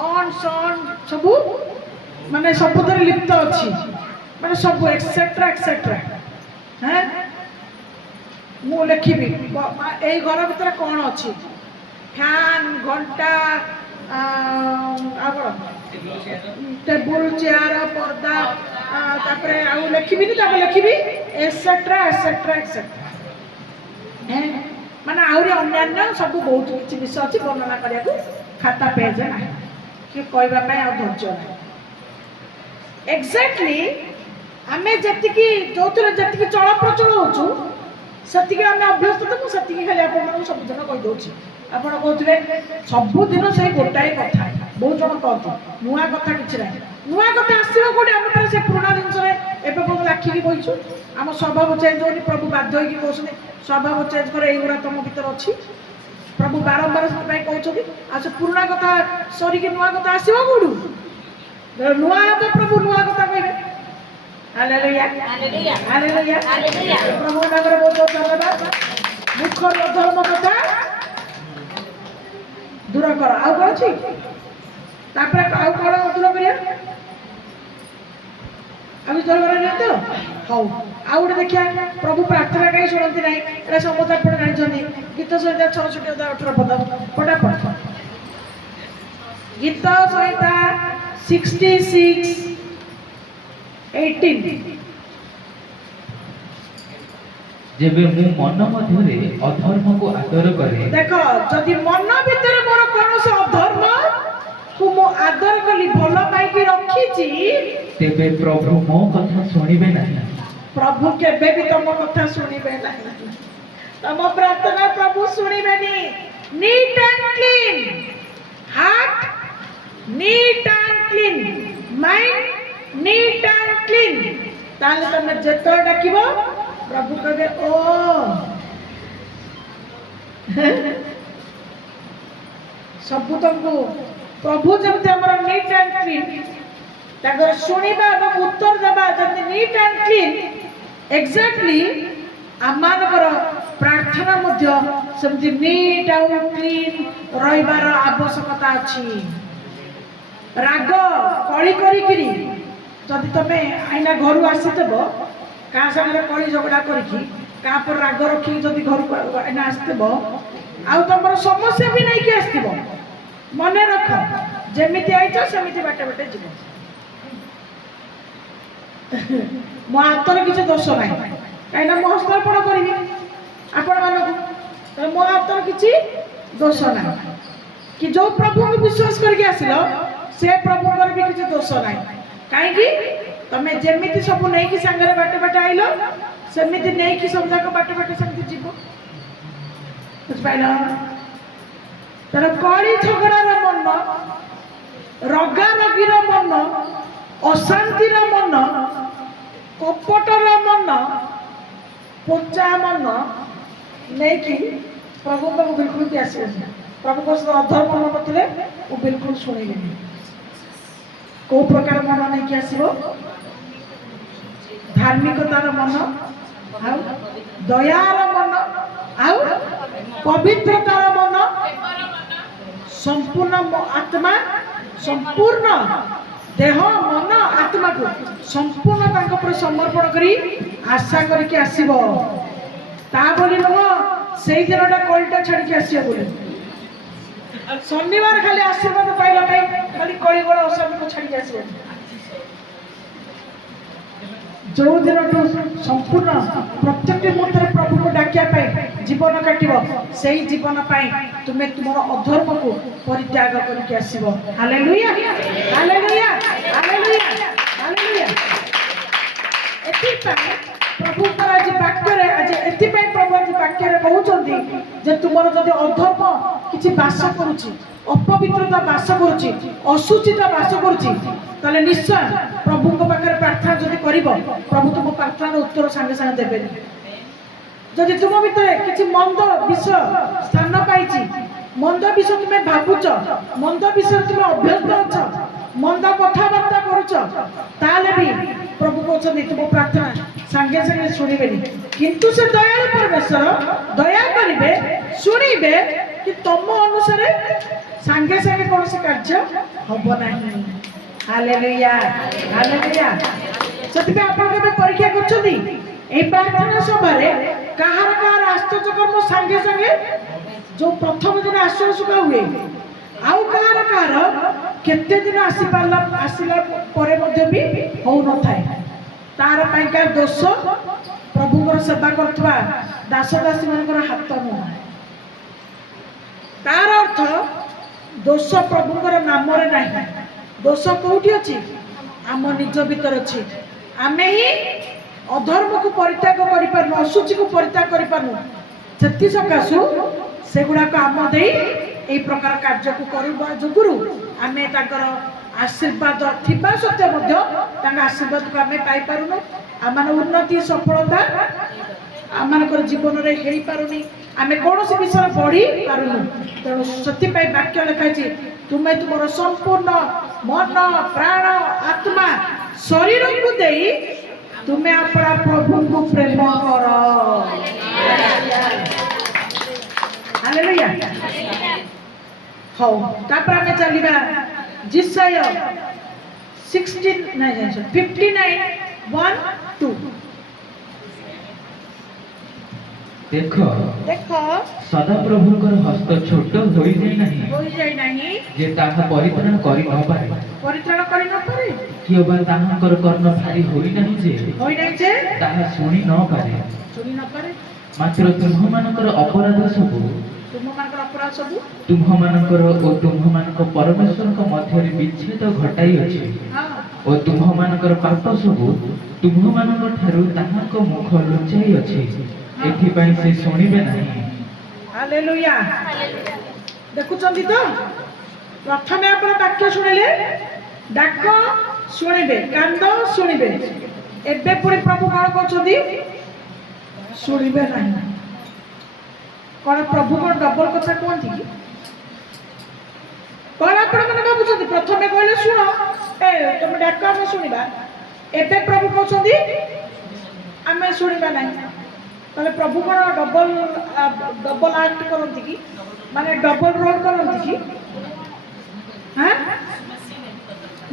ଅନ୍ ସନ୍ ସବୁ ମାନେ ସବୁଥିରେ ଲିପ୍ତ ଅଛି, ମାନେ ସବୁ ଏକ୍ସେଟ୍ରା ଏକ୍ସେଟ୍ରା। ହଁ, ମୁଁ ଲେଖିବି ଏଇ ଘର ଭିତରେ କଣ ଅଛି? ଫ୍ୟାନ୍, ଘଣ୍ଟା, ଟେବୁଲ, ଚେୟାର, ପର୍ଦା, ତାପରେ ଆଉ ଲେଖିବିନି, ତାପରେ ଲେଖିବି ଏକ୍ସେଟ୍ରା ଏକ୍ସେଟ୍ରା ଏକ୍ସେଟ୍ରା। ମାନେ ଆହୁରି ଅନ୍ୟାନ୍ୟ ସବୁ ବହୁତ କିଛି ବିଷୟ ଅଛି, ବର୍ଣ୍ଣନା କରିବାକୁ ଖାତା ପେଜ ନାହିଁ, କି କହିବା ପାଇଁ ଆଉ ଧୈର୍ଯ୍ୟ ନାହିଁ। ଏକ୍ଜାକ୍ଟଲି ଆମେ ଯେତିକି ଯୋଉଥିରେ ଯେତିକି ଚଳପ୍ରଚଳ ହଉଛୁ ସେତିକି ଆମେ ଅଭ୍ୟସ୍ତ, ତ ମୁଁ ସେତିକି ଖାଲି ଆପଣମାନଙ୍କୁ ସବୁଦିନ କହିଦେଉଛି। ଆପଣ କହୁଥିବେ ସବୁଦିନ ସେଇ ଗୋଟାଏ କଥା। ବହୁତ ଜଣ କହନ୍ତି ନୂଆ କଥା କିଛି ନାହିଁ। ନୂଆ କଥା ଆସିବ କୋଉଠି? ଆମେ ପରେ ସେ ପୁରୁଣା ଜିନିଷରେ ଏବେ ବହୁତ ଲାଖିକି ବହିଛୁ। ଆମ ସ୍ୱଭାବ ଚେଞ୍ଜ ହଉନି, ପ୍ରଭୁ ବାଧ୍ୟ ହେଇକି କହୁଛନ୍ତି ସ୍ୱଭାବ ଚେଞ୍ଜ କରେ, ଏଇଗୁଡ଼ା ତମ ଭିତରେ ଅଛି। ପ୍ରଭୁ ବାରମ୍ବାର ସେଥିପାଇଁ କହୁଛନ୍ତି। ଆଉ ସେ ପୁରୁଣା କଥା ସରିକି ନୂଆ କଥା ଆସିବ କୋଉଠୁ? ନୂଆ ହବ, ପ୍ରଭୁ ନୂଆ କଥା କହିବେ। Hallelujah, hallelujah, hallelujah. ପ୍ରଭୁଙ୍କ ନାମରେ ବହୁତ ଧନ୍ୟବାଦ। ମୁଖ ଅଧର୍ମ କଥା ଦୂର କର। ଆଉ କଣ ଅଛି? ତାପରେ ଆଉ କଣ ଦୂର କରିବା? ଆଉ ଦୂର କରିବା ତ ହଉ। ଆଉ ଗୋଟେ ଦେଖିବା, ପ୍ରଭୁ ପ୍ରାର୍ଥନା କାହିଁ ଶୁଣନ୍ତି ନାହିଁ? ଏଇଟା ସମସ୍ତେ ଆପଣ ଜାଣିଛନ୍ତି। ଗୀତ ସଂହିତା 66:18 ପଦ, ଫଟାଫଟ। ଗୀତ ସଂହିତା 66:18। ଯେବେ ମୁଁ ମନ ମଧ୍ୟରେ ଅଧର୍ମକୁ ଆଦର କରେ। ଦେଖ, ଯଦି ମନ ଭିତରେ ମୋର କୌଣସି ଅଧର୍ମକୁ ମୁଁ ଆଦର କଲି, ଭଲ ପାଇକି ରଖିଛି, ତେବେ ପ୍ରଭୁ ମୋ କଥା ଶୁଣିବେ ନାହିଁ। ପ୍ରଭୁ କେବେ ବି ତମ କଥା ଶୁଣିବେ ନାହିଁ। ତମ ପ୍ରାର୍ଥନା ପ୍ରଭୁ ଶୁଣିବେନି। Neat and clean heart, neat and clean mind, neat and clean. ତାହେଲେ ତମେ ଯେତେବେଳେ ଡାକିବ ପ୍ରଭୁ କହିବେ ଓ। ସବୁ ତମକୁ ପ୍ରଭୁ ଯେମିତି ଆମର ନିଟ୍ ଆଣ୍ଡ କ୍ଲିନ୍, ତାଙ୍କର ଶୁଣିବା ଏବଂ ଉତ୍ତର ଦେବା ଯେମିତି ନିଟ୍ ଆଣ୍ଡ କ୍ଲିନ୍, ଏକ୍ଜାକ୍ଟଲି ଆମମାନଙ୍କର ପ୍ରାର୍ଥନା ମଧ୍ୟ ସେମିତି ନିଟ୍ ଆଉ କ୍ଲିନ୍ ରହିବାର ଆବଶ୍ୟକତା ଅଛି। ରାଗ କଳି କରିକିରି ଯଦି ତମେ ଆଇନା ଘରୁ ଆସିଥିବ, କାହା ସାଙ୍ଗରେ କଳି ଝଗଡ଼ା କରିକି, କାହା ପରେ ରାଗ ରଖିକି ଯଦି ଘରକୁ ଆଇନା ଆସିଥିବ, ଆଉ ତମର ସମସ୍ୟା ବି ନେଇକି ଆସିଥିବ, ମନେ ରଖ ଯେମିତି ଆଇଛ ସେମିତି ବାଟେ ବାଟେ ଯିବ। ମୋ ହାତର କିଛି ଦୋଷ ନାହିଁ, କାହିଁକିନା ମୁଁ ହସ୍ତାର୍ପଣ କରିବି ଆପଣମାନଙ୍କୁ, ତେଣୁ ମୋ ହାତର କିଛି ଦୋଷ ନାହିଁ। କି ଯୋଉ ପ୍ରଭୁଙ୍କୁ ବିଶ୍ୱାସ କରିକି ଆସିଲ ସେ ପ୍ରଭୁଙ୍କର ବି କିଛି ଦୋଷ ନାହିଁ। କାହିଁକି ତମେ ଯେମିତି ସବୁ ନେଇକି ସାଙ୍ଗରେ ବାଟେ ବାଟେ ଆଇଲ ସେମିତି ନେଇକି ସବୁ ଯାକ ବାଟେ ବାଟେ ସେମିତି ଯିବ, ବୁଝିପାରିଲ? ତେଣୁ କଳି ଝଗଡ଼ାର ମନ, ରଗାରଗିର ମନ, ଅଶାନ୍ତିର ମନ, କପଟର ମନ, ପୋଚା ମନ ନେଇକି ପ୍ରଭୁଙ୍କ ବିଲକୁଲ ବି ଆସିବନି। ପ୍ରଭୁଙ୍କ ସହିତ ଅଧର୍ମ ନଥିଲେ ମୁଁ ବିଲକୁଲ ଶୁଣିବିନି। କୋଉ ପ୍ରକାର ମନ ନେଇକି ଆସିବ? ଧାର୍ମିକତାର ମନ, ଆଉ ଦୟାର ମନ, ଆଉ ପବିତ୍ରତାର ମନ, ସମ୍ପୂର୍ଣ୍ଣ ଆତ୍ମା, ସମ୍ପୂର୍ଣ୍ଣ ଦେହ ମନ ଆତ୍ମାକୁ ସମ୍ପୂର୍ଣ୍ଣ ତାଙ୍କ ଉପରେ ସମର୍ପଣ କରି ଆଶା କରିକି ଆସିବ। ତା ବୋଲି ନୁହଁ ସେଇ ଦିନଟା କଳିଟା ଛାଡ଼ିକି ଆସିବ ବୋଲି। ଶନିବାର ଖାଲି ଆଶୀର୍ବାଦ ପାଇଲା ପାଇଁ ଖାଲି କଳିଗୋଳ ଅଶାନ୍ତିକୁ ଛାଡ଼ିକି ଆସିବ। ଯୋଉ ଦିନଠୁ ସମ୍ପୂର୍ଣ୍ଣ ପ୍ରତ୍ୟେକଟି ମୁହୂର୍ତ୍ତରେ ପ୍ରଭୁକୁ ଡାକିବା ପାଇଁ ଜୀବନ କାଟିବ, ସେଇ ଜୀବନ ପାଇଁ ତୁମେ ତୁମର ଅଧର୍ମକୁ ପରିତ୍ୟାଗ କରିକି ଆସିବ। Hallelujah, hallelujah, hallelujah, hallelujah. ଏଥିପାଇଁ ପ୍ରଭୁଙ୍କର ଆଜି ବାକ୍ୟରେ, ଆଜି ଏଥିପାଇଁ ପ୍ରଭୁ ଆଜି ବାକ୍ୟରେ କହୁଛନ୍ତି ଯେ ତୁମର ଯଦି ଅଧର୍ମ କିଛି ବାସ କରୁଛି, ଅପବିତ୍ରତା ବାସ କରୁଛି, ଅଶୁଚିତା ବାସ କରୁଛି, ତାହେଲେ ନିଶ୍ଚୟ ପ୍ରଭୁଙ୍କ ପାଖରେ ପ୍ରାର୍ଥନା ଯଦି କରିବ, ପ୍ରଭୁ ତୁମ ପ୍ରାର୍ଥନାର ଉତ୍ତର ସାଙ୍ଗେ ସାଙ୍ଗେ ଦେବେନି। ଯଦି ତୁମ ଭିତରେ କିଛି ମନ୍ଦ ବିଷୟ ସ୍ଥାନ ପାଇଛି, ମନ୍ଦ ବିଷୟ ତୁମେ ଭାବୁଛ, ମନ୍ଦ ବିଷୟରେ ତୁମେ ଅଭ୍ୟସ୍ତ ଅଛ, ମନ୍ଦ କଥାବାର୍ତ୍ତା କରୁଛ, ତାହେଲେ ବି ପ୍ରଭୁ କହୁଛନ୍ତି ତୁମ ପ୍ରାର୍ଥନା ସାଙ୍ଗେ ସାଙ୍ଗେ ଶୁଣିବେନି। କିନ୍ତୁ ସେ ଦୟାଳୁ ପରମେଶ୍ୱର ଦୟା କରିବେ, ଶୁଣିବେ, କି ତମ ଅନୁସାରେ ସାଙ୍ଗେ ସାଙ୍ଗେ କୌଣସି କାର୍ଯ୍ୟ ହବ ନାହିଁ। Hallelujah, hallelujah. ସେଥିପାଇଁ ଆପଣ କେବେ ପରୀକ୍ଷା କରୁଛନ୍ତି এই ପ୍ରାର୍ଥନା ସଭାରେ କାହାର କାହାର ଆଶ୍ଚର୍ଯ୍ୟ କର୍ମ ସାଙ୍ଗେ ସାଙ୍ଗେ ଯୋଉ ପ୍ରଥମ ଦିନ ଆଶ୍ଚର୍ଯ୍ୟ ହୁଏ, ଆଉ କାହାର କାହାର କେତେ ଦିନ ଆସିଲା ପରେ ମଧ୍ୟ ବି ହଉନଥାଏ। ତାର ପାଇଁକା ଦୋଷ ପ୍ରଭୁଙ୍କର ସେବା କରୁଥିବା ଦାସ ଦାସୀ ମାନଙ୍କର ହାତ ନୁହଁ। ତାର ଅର୍ଥ ଦୋଷ ପ୍ରଭୁଙ୍କର ନାମରେ ନାହିଁ। ଦୋଷ କୋଉଠି ଅଛି? ଆମ ନିଜ ଭିତରେ ଅଛି। ଆମେ ହିଁ ଅଧର୍ମକୁ ପରିତ୍ୟାଗ କରିପାରୁନୁ, ଅଶୁଚିକୁ ପରିତ୍ୟାଗ କରିପାରୁନୁ। ସେଥି ସକାଶୁ ସେଗୁଡାକ ଆମ ଦେଇ এই ପ୍ରକାର କାର୍ଯ୍ୟକୁ କରିବା ଯୋଗୁରୁ ଆମେ ତାଙ୍କର ଆଶୀର୍ବାଦ ଥିବା ସତ୍ତ୍ୱେ ମଧ୍ୟ ତାଙ୍କ ଆଶୀର୍ବାଦକୁ ଆମେ ପାଇପାରୁନୁ। ଆମର ଉନ୍ନତି ସଫଳତା ଆମମାନଙ୍କର ଜୀବନରେ ହେଇପାରୁନି, ଆମେ କୌଣସି ବିଷୟରେ ବଢି ପାରୁନୁ। ତେଣୁ ସେଥିପାଇଁ ବାକ୍ୟ ଲେଖାଯାଇଛି, ତୁମେ ତୁମର ସମ୍ପୂର୍ଣ୍ଣ ମନ, ପ୍ରାଣ, ଆତ୍ମା, ଶରୀରକୁ ଦେଇ ତୁମେ ଆପଣା ପ୍ରଭୁଙ୍କୁ ପ୍ରେମ କର। ହାଲେଲୁୟା। ହଉ, ତାପରେ ଆମେ ଚାଲିବା ଜିସାୟ 59:1-2। ଦେଖ ଦେଖ ସଦାପ୍ରଭୁଙ୍କର ହସ୍ତ ଛୋଟ ହୋଇଯାଇ ନାହିଁ ଯେ ତାହା ପରିତ୍ରାଣ କରି ନ ପାରେ, କିଏ ବା ତାହାଙ୍କର କର୍ଣ୍ଣ ଭାରି ହୋଇନାହିଁ ଯେ ତାହା ଶୁଣି ନ ପାରେ। ମାତ୍ର ତୁମ୍ଭମାନଙ୍କର ଅପରାଧ ସବୁ ତୁମ୍ଭମାନଙ୍କର ଓ ତୁମ୍ଭମାନଙ୍କ ପରମେଶ୍ୱରଙ୍କ ମଧ୍ୟରେ ବିଚ୍ଛେଦ ଘଟାଇଅଛି, ଓ ତୁମ୍ଭମାନଙ୍କର ପାପ ସବୁ ତୁମ୍ଭମାନଙ୍କ ଠାରୁ ତାହାଙ୍କ ମୁଖ ଲୁଚାଇ ଅଛି, ଏଥିପାଇଁ ସେ ଶୁଣିବେ ନାହିଁ। ହାଲେଲୁୟା। ଦେଖୁଛନ୍ତି ତ, ପ୍ରଥମେ ଆପଣ ବାକ୍ୟ ଶୁଣିଲେ, ଡାକ ଶୁଣିବେ, କାନ୍ଦ ଶୁଣିବେ। ଏବେ ପୁଣି ପ୍ରଭୁ କଣ କହୁଛନ୍ତି? ଶୁଣିବେ ନାହିଁ। କଣ ପ୍ରଭୁ କଣ ଡବଲ କଥା କୁହନ୍ତି କି? କଣ ଆପଣ ମାନେ ଭାବୁଛନ୍ତି? ପ୍ରଥମେ କହିଲେ ଶୁଣ, ତମେ ଡାକ ଆମେ ଶୁଣିବା, ଏବେ ପ୍ରଭୁ କହୁଛନ୍ତି ଆମେ ଶୁଣିବା ନାହିଁ। ତାହେଲେ ପ୍ରଭୁ କଣ ଡବଲ ଆକ୍ଟ କରନ୍ତି କି? ମାନେ ଡବଲ ରୋଲ କରନ୍ତି କି?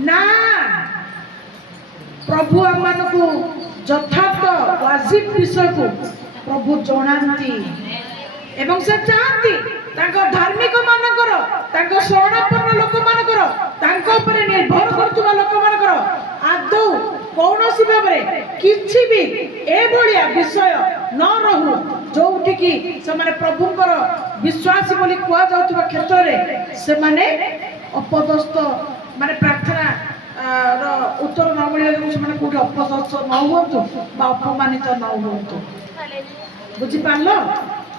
ନା, ପ୍ରଭୁ ଆମମାନଙ୍କୁ ଯଥାର୍ଥ ୱାଜିବ ବିଷୟକୁ ପ୍ରଭୁ ଜଣାନ୍ତି ଏବଂ ସେ ଚାହାନ୍ତି धार्मिक मानकर शरणापन्न लोक मानकर निर्भर करुवा लोक मानकर आदौ कौन भाव किसी भी एभलिया विषय न रहू जोटिकी से प्रभुंकर विश्वासी बोली कुआ जाउथिबा क्षेत्र रे से माने अपदस्थ माने प्रार्थना उत्तर न मिले से कोई अपदस्थ न हुंतु बा अपमानित न हुंतु बुझी पारलो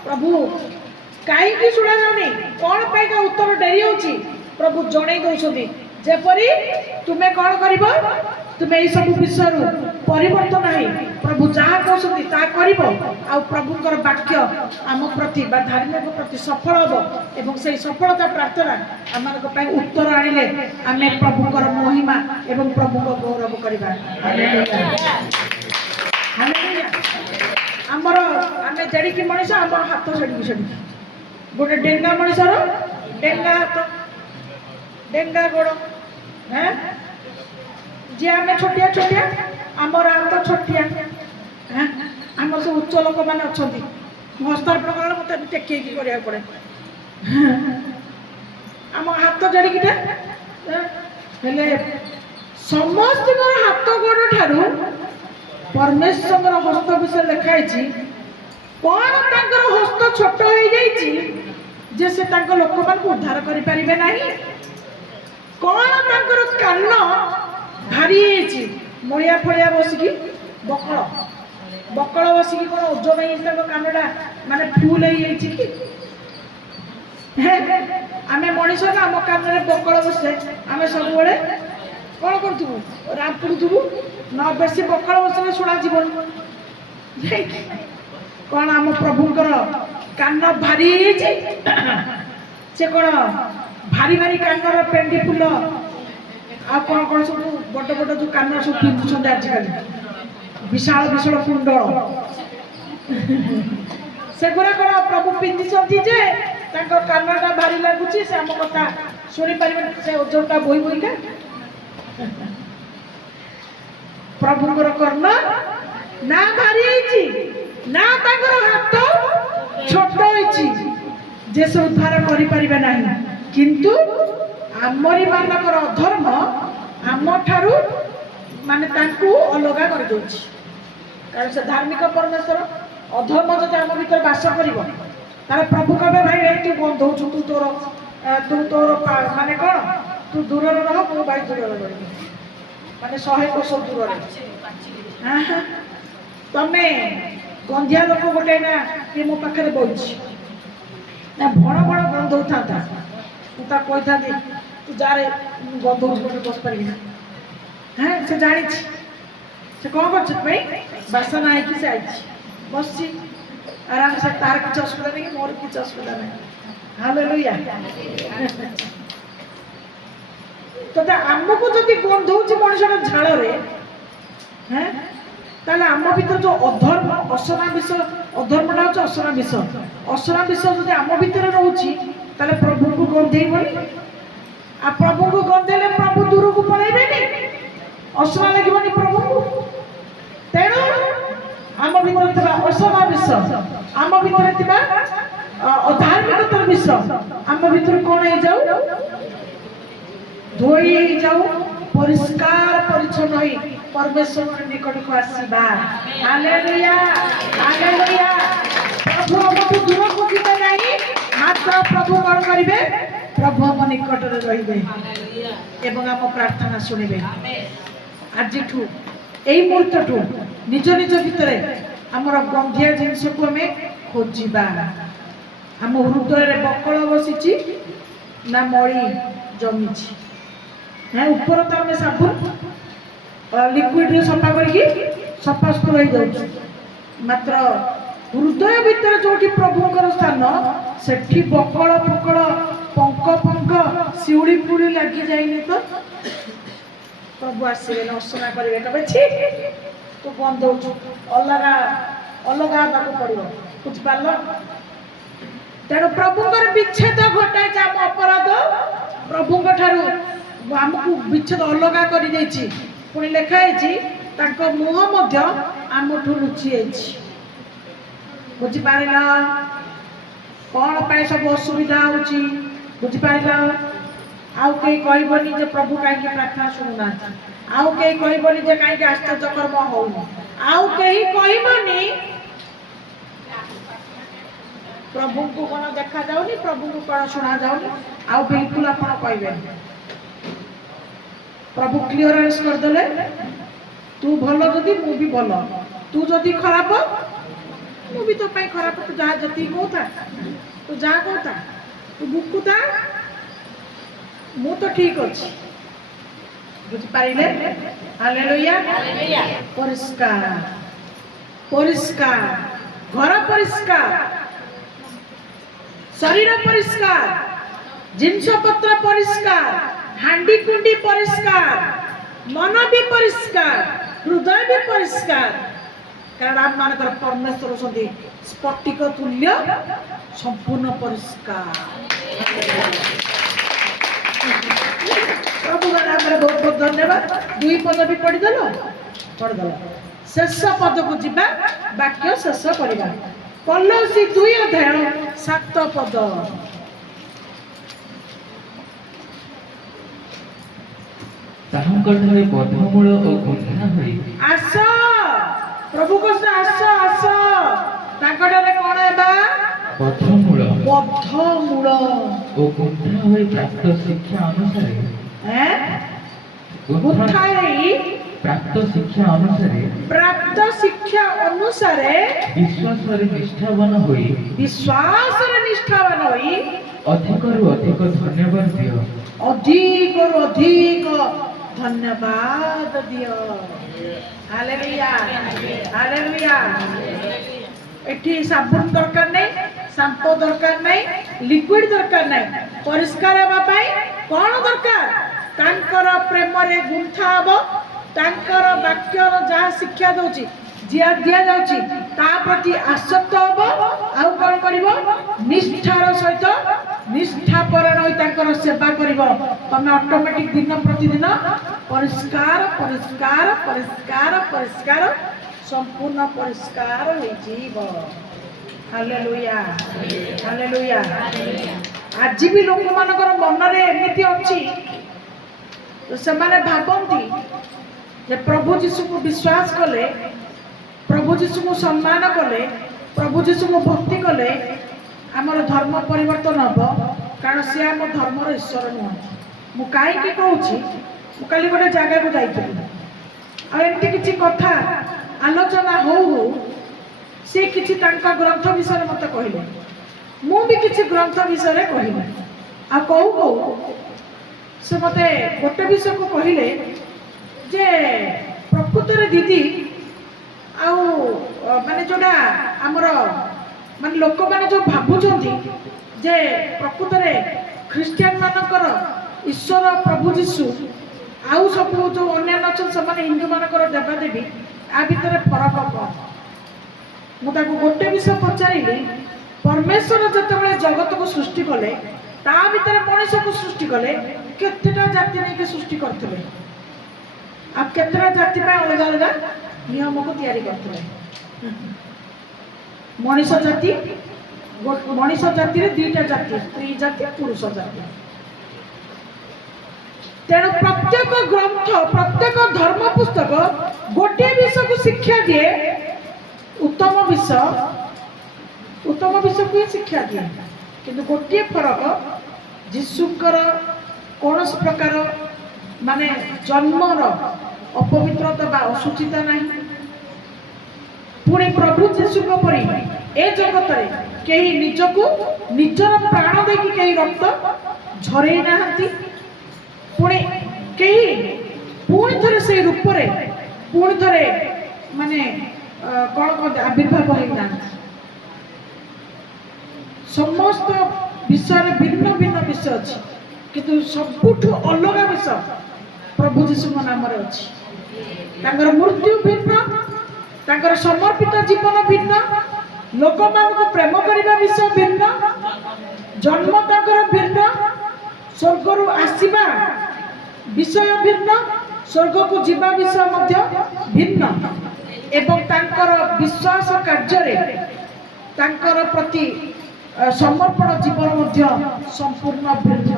प्रभु कहीं शुणा जाऊनी कौन पाइका उत्तर डेरी होची प्रभु जणै दउछथि जेपरी तुमे कौन करिवो तुमे ई सब विषय परिवर्तन नहीं प्रभु जहाँ कहते ता करिवो आ प्रभुकर वाक्य आम प्रति बा धार्मिक प्रति सफल हो एवं से सफलता प्रार्थना आमक पई उत्तर आनिले आमे प्रभुकर महिमा एवं प्रभुको गौरव करिबा हालेलुया हालेलुया आमर आमे जड़िकी मनीष आम हाथ सेड़ी सेड़ी गोटे डेंगा मनीषर डेंगा हाथ डेंगा गोड़ हैं जे आम छोटिया छोटिया आमर हाथ छोटिया हैं आम सब उच्च लोक मैंने अच्छा हस्तार्पण कला मत टेक करा पड़े आम हाथ जड़िकीटा हेले समस्त हाथ गोड़ ठारू परमेश्वर हस्त विषय लिखाई कौन तांकर हस्त छोट हो जाइए जे से तांकर लोक मान उद्धार करि परिबे नहीं कौन तांकर कान भारी होइछि मलिया फलिया बसिकी बकल बकल बसिकी कौन ओजन है कानटा माने फुल हो कि आमे मनीष ना आम कान में बकल बसे आमे सब बेले कौन करूँ रापुड़ू न बेसी बकल बसले शुणा जीवन कौन आम प्रभुंकर कान भारी से कौन भारी भारी कानर पेंडी फुल आ कौन कौन सब बड़ बड़ जो कान सब पिंधुंट आजिकल विशाल विशाल कुंडल सेगुरा कौन प्रभु पिंधि जे कानटा भारी लगुच से आम कथा शुणी पारे से ओजनटा बोई बोईका प्रभुंकर कर्ण ना भारी ना हाथ छोट होइछि जे से उद्धार करि परिबे नाही किंतु आमरी मानकर अधर्म आम ठारू माने तांकू अलगा कर दोछि कारण से धार्मिक परमेश्वर अधर्म जदि आम भीतर वास करिवो तार प्रभु कबे भाई तू बंध होछु तू तोर माने कौन तू दूर रह मु भाई दूर रह माने 100 कोस दूर रह तमे गंधिया लोक गोटे ना ये मो पाखे बोलছি ना भण भण गंध होता मुझे कही था तू जा रे गंध हो बस पारि हाँ से जानी से कौन कर बासना है कि से आई बस आराम से तार कुछ असुविधा नहीं मोर कुछ असुविधा नहीं हालेलुया तो आमको जदि गंध हो मनुष्य झाड़ हैं ताले आम भीतर जो अधर्म असना विषय अधर्मटा हूँ असना विषय असना विषय जो आम भीतर रोचे ताले प्रभु को गंधेबनी आ प्रभु को गंधेले प्रभु दूर को पलैबे असना लगे प्रभु को तेणु आम भीतर थी असना विषय आम भीतर थी अधार्मिकतार विषय आम भीतर कौन हो जाऊ धोई हो जाऊ परिष्कार परिच्छन्न हो परमेश्वर निकट को आसीबा हालेलुया हालेलुया प्रभु हमको दूर को जीते नहीं मात्र प्रभु कौन करिवे प्रभु हम निकट रे रहिबे एवं हम प्रार्थना सुनिबे आज ठू एई मुहूर्त ठू निज निज भितरे हमर गंधिया जिंस को हमें खोजिबा हम हृदय रे बकल बसिची ना मळी जमीची है ऊपर तो हमें साबुन लिक्विड रे सफा करके सफा सुतरा हो जाउछ मात्र हृदय भीतर जोटी प्रभुंकर स्थान सेठी बकल फकल पंक पंक शिउड़ी पुड़ी लगी जाइनी तो प्रभु आसवे नसना करेंगे कहे छी तू बंद हो अलग अलग आगे पड़ो बुझिपार तेणु प्रभुंकर विच्छेद घटाई आम अपराध प्रभुंक ठारू आमको विच्छेद अलग कर पुणी लिखाई मुह आमठू लुचि बुझिपार कौन पाए सब असुविधा होची बुझिपाइल आउ कहीं कहबनी जे प्रभु कहीं प्रार्थना शुणुना आउ कहीं कहबनी जे कहीं आश्चर्य कर्म हो आउ कहीं कहबनी प्रभु को कौन देखा जाऊनी प्रभु को कौन शुणा जाऊनी आउ बिल्कुल आप कहबे प्रभु क्लियरेंस करदे तू भल जदि मु भी भल तू जदि खराब मु भी तो पाई खराब तू जहाँ जति कहता तू जहाँ कहता तू बुकुता मु तो ठीक अच्छी बुझिपारे हालेलुया परिष्कार परिष्कार घर परिष्कार शरीर परिष्कार जिनस पत्र परिष्कार हांडी कुंडी परिष्कार मन भी परिष्कार हृदय भी परिष्कार कारण आप मान परमेश्वर होती स्फटिक तुल्य संपूर्ण परिष्कार प्रभु बहुत बहुत धन्यवाद दुई पद भी पढ़ीदेल शेष पद को जीवा वाक्य शेष करवा कलोसी 2 अध्याय 7 पद ତାହାଙ୍କଠାରେ ବଦ୍ଧମୂଳ ଓ ଗୁନ୍ଥା ହୋଇ आस प्रभु को आस आस तांकटारे कोन हेबा ବଦ୍ଧମୂଳ बद्धमूल ଓ ଗୁନ୍ଥା ହୋଇ ପ୍ରାପ୍ତ ଶିକ୍ଷା ଅନୁସାରେ गुथाई ପ୍ରାପ୍ତ ଶିକ୍ଷା ଅନୁସାରେ प्राप्त शिक्षा अनुसार ବିଶ୍ୱାସରେ ନିଷ୍ଠାବାନ ହୋଇ विश्वास रे निष्ठावान होई ଅଧିକରୁ ଅଧିକ ଧନ୍ୟବାଦ ଦିଅ अधिक रु अधिक धन्यवाद दियो हालेलुया हालेलुया एठी साबुन दरकार नहीं शैम्पू दरकार नहीं लिक्विड दरकार नहीं परिष्कार हेबा पाई कोन दरकार तांकर प्रेम रे गुंथा हबो तांकर वाक्य जहाँ शिक्षा दउची जिया दिया जाउची ता प्रति आसक्त हबो आउ कोन करिवो निष्ठार सहित निष्ठापरण होई तांकर सेवा करिवो तमे ऑटोमेटिक दिन प्रतिदिन परिष्कार परिष्कार परिष्कार परिष्कार संपूर्ण परिष्कार होई जीवो हालेलुया हालेलुया आज भी लोक मानकर मन रे एमिति अछि तो से माने भाबंती जे प्रभु यीशु को विश्वास कले प्रभु यीशु को सम्मान कले प्रभु यीशु को भक्ति कले आमर धर्म परिवर्तन हम कारण सी आम धर्मर ईश्वर नुह मु कहीं कहूँ काली गोटे जगह को जाइए आमती किसी कथा आलोचना हो सी किसी ग्रंथ विषय मत कहले मु भी किसी ग्रंथ विषय कहले आ कहू कहू से मत गोटे विषय को कहले जे प्रकृत दीदी आउ माने जोड़ा आमर माने लोक माने जो भाबुचंती जे प्रकृत ख्रीस्टियन मानकर ईश्वर प्रभु जीशु आउ सब जो अन्य अच्छा से हिंदू मानकर देवादेवी आ भितर फरक कौन मुझे गोटे विषय पचारि परमेश्वर जिते जगत को सृष्टि कले ता भितर मनुष्य को सृष्टि कले केतेटा जाति नहीं सृष्टि करते आ केतेटा जाति अलग अलग नियम को तैयारी करते मनीष जाति मनीष जाति रे 2टा जाति स्त्री जाति पुरुष जाति तेणु प्रत्येक ग्रंथ प्रत्येक धर्म पुस्तक गोटे विषय को शिक्षा दिए उत्तम विषय को शिक्षा दिए किंतु गोटे फरक जीशुकर कौन प्रकार माने जन्मर अपवित्रता बा असुचिता नहीं पुणी प्रभु जीशु परी ए जगत रे कहीं निजको निजर प्राण देखी कहीं रक्त झरे नाहंती पुणी कहीं पुणी थरे से रूप रे पुणी थरे माने कौन कहते आविर्भाव होना समस्त विषय भिन्न भिन्न विषय अच्छी किंतु सबुठ अलग विषय प्रभु जीशु नाम अच्छी मृत्यु भिन्न तांकर समर्पित जीवन भिन्न लोक मान प्रेम करने विषय भिन्न जन्म तांकर भिन्न स्वर्ग रु आसवा विषय भिन्न स्वर्ग को जीवा विषय मध्य भिन्न एवं तांकर विश्वास कार्य रे तांकर प्रति ସମର୍ପଣ ଜୀବନ ମଧ୍ୟ ସମ୍ପୂର୍ଣ୍ଣ ଭିନ୍ନ।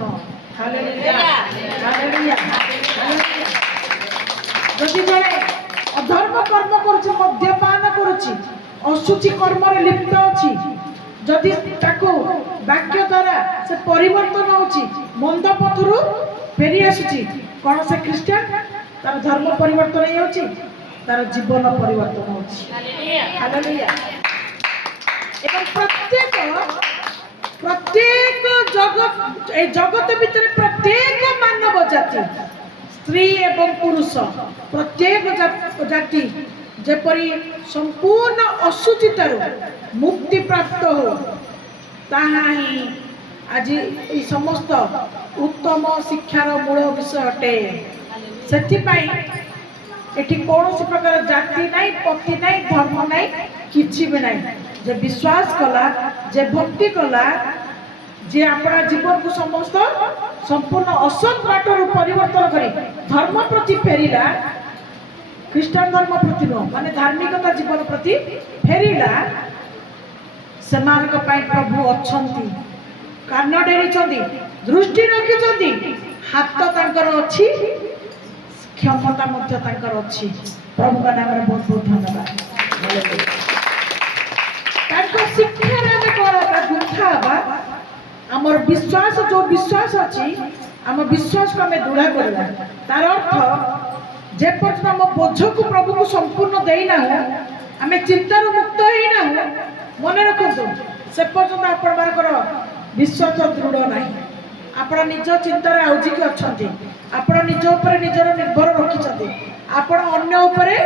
Hallelujah hallelujah hallelujah. ଯଦି ଜଣେ ଅଧର୍ମ କର୍ମ କରୁଛି, ମଦ୍ୟପାନ କରୁଛି, ଅଶୁଚି କର୍ମରେ ଲିପ୍ତ ଅଛି, ଯଦି ତାକୁ ବାକ୍ୟ ଦ୍ୱାରା ସେ ପରିବର୍ତ୍ତନ ହେଉଛି, ମନ୍ଦ ପଥରୁ ଫେରି ଆସୁଛି, କ'ଣ ସେ ଖ୍ରୀଷ୍ଟିଆନ? ତାର ଧର୍ମ ପରିବର୍ତ୍ତନ ହେଇଯାଉଛି, ତାର ଜୀବନ ପରିବର୍ତ୍ତନ ହେଉଛି। ହାଲେଲୁୟା। ଏବଂ ପ୍ରତ୍ୟେକ ଜଗତ ଭିତରେ ପ୍ରତ୍ୟେକ ମାନବ ଜାତି, ସ୍ତ୍ରୀ ଏବଂ ପୁରୁଷ, ପ୍ରତ୍ୟେକ ଜାତି ଯେପରି ସମ୍ପୂର୍ଣ୍ଣ ଅଶୁଚିତାରୁ ମୁକ୍ତି ପ୍ରାପ୍ତ ହଉ, ତାହା ହିଁ ଆଜି ଏହି ସମସ୍ତ ଉତ୍ତମ ଶିକ୍ଷାର ମୂଳ ବିଷୟ ଅଟେ। ସେଥିପାଇଁ ଏଠି କୌଣସି ପ୍ରକାର ଜାତି ନାହିଁ, ପତି ନାହିଁ, ଧର୍ମ ନାହିଁ, କିଛି ବି ନାହିଁ। ଯେ ବିଶ୍ୱାସ କଲା, ଯେ ଭକ୍ତି କଲା, ଯେ ଆପଣା ଜୀବନକୁ ସମସ୍ତ ସମ୍ପୂର୍ଣ୍ଣ ଅସତ୍ ବାଟରୁ ପରିବର୍ତ୍ତନ କରି ଧର୍ମ ପ୍ରତି ଫେରିଲା, ଖ୍ରୀଷ୍ଟିଆନ ଧର୍ମ ପ୍ରତି ନୁହଁ, ମାନେ ଧାର୍ମିକତା ଜୀବନ ପ୍ରତି ଫେରିଲା, ସେମାନଙ୍କ ପାଇଁ ପ୍ରଭୁ ଅଛନ୍ତି। କାନ ଡେରିଛନ୍ତି, ଦୃଷ୍ଟି ରଖିଛନ୍ତି, ହାତ ତାଙ୍କର ଅଛି, କ୍ଷମତା ମଧ୍ୟ ତାଙ୍କର ଅଛି। ପ୍ରଭୁଙ୍କ ନାମରେ ବହୁତ ବହୁତ ଧନ୍ୟବାଦ। ତାଙ୍କ ଶିକ୍ଷାରେ ଆମେ କ'ଣ ହେବା? ଗୁନ୍ଥା ହେବା। ଆମର ବିଶ୍ୱାସ, ଯୋଉ ବିଶ୍ୱାସ ଅଛି, ଆମ ବିଶ୍ୱାସକୁ ଆମେ ଦୃଢ଼ କରିବା। ତାର ଅର୍ଥ, ଯେପର୍ଯ୍ୟନ୍ତ ଆମ ବୋଝକୁ ପ୍ରଭୁକୁ ସମ୍ପୂର୍ଣ୍ଣ ଦେଇନାହୁଁ, ଆମେ ଚିନ୍ତାରୁ ମୁକ୍ତ ହେଇନାହୁଁ, ମନେ ରଖନ୍ତୁ, ସେ ପର୍ଯ୍ୟନ୍ତ ଆପଣମାନଙ୍କର ବିଶ୍ୱାସ ଦୃଢ଼ ନାହିଁ। ଆପଣ ନିଜ ଚିନ୍ତାରେ ଆଉଜିକି ଅଛନ୍ତି, ଆପଣ ନିଜ ଉପରେ ନିଜର ନିର୍ଭର ରଖିଛନ୍ତି, ଆପଣ ଅନ୍ୟ ଉପରେ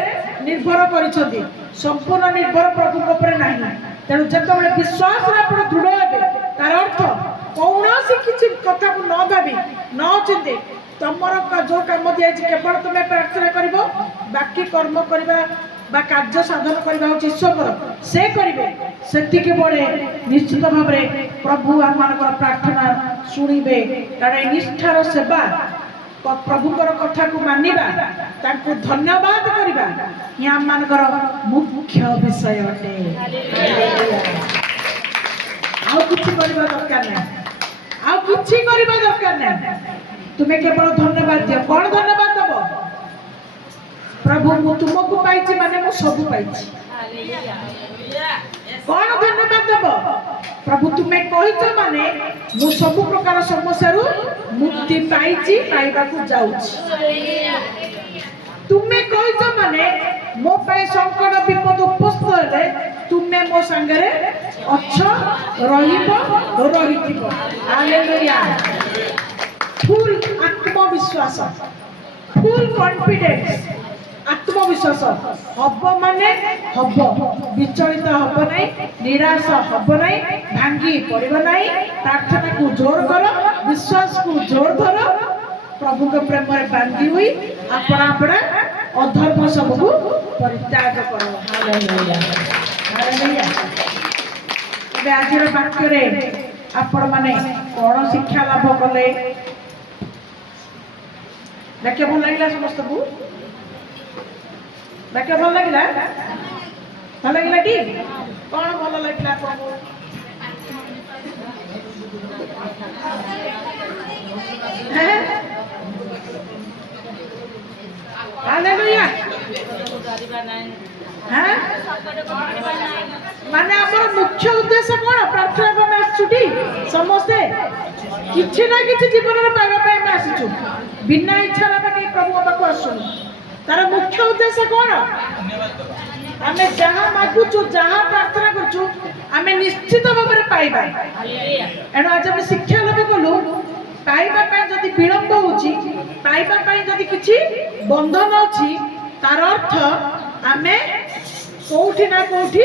ନିର୍ଭର କରିଛନ୍ତି, ସମ୍ପୂର୍ଣ୍ଣ ନିର୍ଭର ପ୍ରଭୁଙ୍କ ଉପରେ ନାହିଁ। ତେଣୁ ଯେତେବେଳେ ବିଶ୍ୱାସରେ ଆପଣ ଦୃଢ଼ ହେବେ, ତାର ଅର୍ଥ କୌଣସି କିଛି କଥାକୁ ନ ଭାବି, ନ ଚିନ୍ତି, ତମର ଯୋଉ କାମ ଦିଆଯାଇଛି କେବଳ ତୁମେ ପ୍ରାର୍ଥନା କରିବ, ବାକି କର୍ମ କରିବା ବା କାର୍ଯ୍ୟ ସାଧନ କରିବା ହେଉଛି ଈଶ୍ୱରଙ୍କର, ସେ କରିବେ। ସେତିକି ବେଳେ ନିଶ୍ଚିତ ଭାବରେ ପ୍ରଭୁ ଆମମାନଙ୍କର ପ୍ରାର୍ଥନା ଶୁଣିବେ। କାରଣ ଏ ନିଷ୍ଠାର ସେବା, ପ୍ରଭୁଙ୍କର କଥାକୁ ମାନିବା, ତାଙ୍କୁ ଧନ୍ୟବାଦ କରିବା ହିଁ ଆମମାନଙ୍କର ମୁଖ୍ୟ ବିଷୟ ଅଟେ। ଆଉ କିଛି କରିବା ଦରକାର ନାହିଁ, ଆଉ କିଛି କରିବା ଦରକାର ନାହିଁ। ତୁମେ କେବଳ ଧନ୍ୟବାଦ ଦିଅ। କ'ଣ ଧନ୍ୟବାଦ ଦବ? ପ୍ରଭୁ, ମୁଁ ତୁମକୁ ପାଇଛି ମାନେ ମୁଁ ସବୁ ପାଇଛି। କ'ଣ ଧନ୍ୟବାଦ ଦବ? ପ୍ରଭୁ, ତୁମେ କହିଛ ମାନେ ମୁଁ ସବୁ ପ୍ରକାର ସମସ୍ୟାରୁ ମୁକ୍ତି ପାଇଛି, ପାଇବାକୁ ଯାଉଛି। ତୁମେ କହିଛ ମାନେ ମୋ ପାଇଁ ସଙ୍କଟ ବିପଦ ଉପସ୍ଥିତ ହେଲେ ତୁମେ ମୋ ସାଙ୍ଗରେ ଅଛ, ରହିବ, ରହିଥିବ। ହାଲେଲୁୟା। ଫୁଲ୍ ଆତ୍ମବିଶ୍ୱାସ, ଫୁଲ୍ କନଫିଡେନ୍ସ, ଆତ୍ମବିଶ୍ୱାସ ହବ ମାନେ ହବ, ବିଚଳିତ ହବ ନାହିଁ, ନିରାଶ ହବ ନାହିଁ, ଭାଙ୍ଗି ପଡ଼ିବ ନାହିଁ। ପ୍ରାର୍ଥନାକୁ ଜୋର କର, ବିଶ୍ୱାସକୁ ଜୋର ଧର, ପ୍ରଭୁଙ୍କ ପ୍ରେମରେ ବାନ୍ଧି ହୋଇ ଆପଣା ଆପଣା ଅଧର୍ମ ସବୁକୁ ପରିତ୍ୟାଗ କର। Hallelujah hallelujah. ଏବେ ଆଜିର ବାକ୍ୟରେ ଆପଣମାନେ କ'ଣ ଶିକ୍ଷା ଲାଭ କଲେ? ବାକ୍ୟ ଭଲ ଲାଗିଲା ସମସ୍ତଙ୍କୁ? ବାକ୍ୟ ଭଲ ଲାଗିଲା? ଭଲ ଲାଗିଲା ଟି? କ'ଣ ଭଲ ଲାଗିଲା ଆପଣଙ୍କୁ? ହାଲେଲୁୟା। ମାନେ ଆମର ମୁଖ୍ୟ ଉଦ୍ଦେଶ୍ୟ କ'ଣ? ପ୍ରାର୍ଥନା ପାଇଁ ଆସୁଛୁ ସମସ୍ତେ, କିଛି ନା କିଛି ଜୀବନରେ ପାଇବା ପାଇଁ ଆମେ ଆସିଛୁ। ବିନା ଇଚ୍ଛାରେ ଆମେ କେହି ପ୍ରଭୁଙ୍କ ପାଖକୁ ଆସୁନୁ। ତାର ମୁଖ୍ୟ ଉଦ୍ଦେଶ୍ୟ କ'ଣ? ଆମେ ଯାହା ମାଗୁଛୁ, ଯାହା ପ୍ରାର୍ଥନା କରୁଛୁ, ଆମେ ନିଶ୍ଚିତ ଭାବରେ ପାଇବା। ଏଣୁ ଆଜି ଆମେ ଶିକ୍ଷା ଲାଭ କଲୁ, ପାଇବା ପାଇଁ ଯଦି ବିଳମ୍ବ ହେଉଛି, ପାଇବା ପାଇଁ ଯଦି କିଛି ବନ୍ଧନ ଅଛି, ତାର ଅର୍ଥ ଆମେ କୋଉଠି ନା କୋଉଠି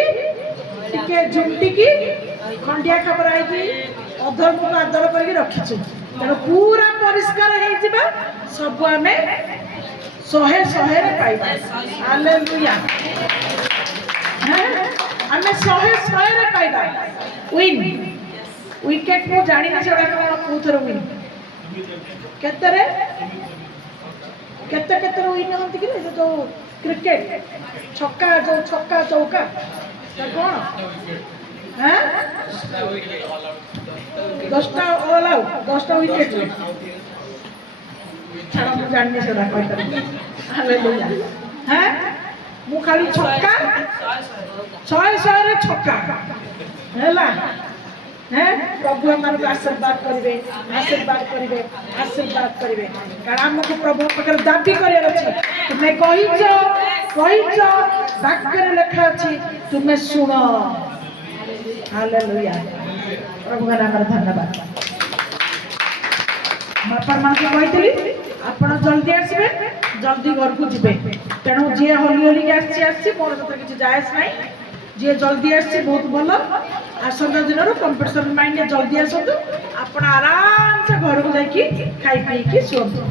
ଟିକେ ଝୁଣ୍ଟିକି ଖଣ୍ଡିଆ ଖାବରା ହେଇକି ଅଧର୍ମକୁ ଆଦର କରିକି ରଖିଛୁ। ତେଣୁ ପୁରା ପରିଷ୍କାର ହେଇଯିବା, ସବୁ ଆମେ 100ରେ ପାଇବା। ହାଲେଲୁୟା। ଆମେ 100ରେ ପାଇବା। ୱିନ୍ ୱିକେଟ ମୁଁ ଜାଣିନି ସେଗୁଡ଼ା କ'ଣ, କୋଉଥର ୱିନ୍, କେତେରେ କେତେରେ ୱିନ୍ ହନ୍ତି କି? ଯୋଉ କ୍ରିକେଟ ଛକା, ଯୋଉ ଛକା ଚୌକା, କ'ଣ 10টা ଅଲ୍ ଆଉଟ୍ 10ଟା ୱିକେଟ୍ ଛାଡ଼ ମୁଁ ଜାଣିନି ସେଟା କହିପାରିବି ହାଲେଲୁୟା ହଁ ମୁଁ ଖାଲି ଛକା 100ରେ ଛକା ହେଲା হ্যাঁ প্রভু আমাকে আশীর্বাদ করবে আশীর্বাদ করবে কারণ আমাকে প্রভু পাখে দাবি করিয়ার আছে তুমি কহিছ বাক্যরে লেখা আছে তুমি শুণ হালেলুয়া প্রভু নামে ধন্যবাদ বাপার মানুষ কইলি আপন জলদি আসবে জলদি ঘরকু যাবে তেণু যে হলি হলিকে আসছি মোর কথা কিছু যায়স নাই যে জলদি আসছে বহুত ভালো আসন্তা দিনর কম্পিটিশন মাইন্ডে জলদি আসন্তু আপন আরামসে ঘরକୁ ଯାଇକି ଖାଇ ପିଇକି ଶୁଅନ୍ତୁ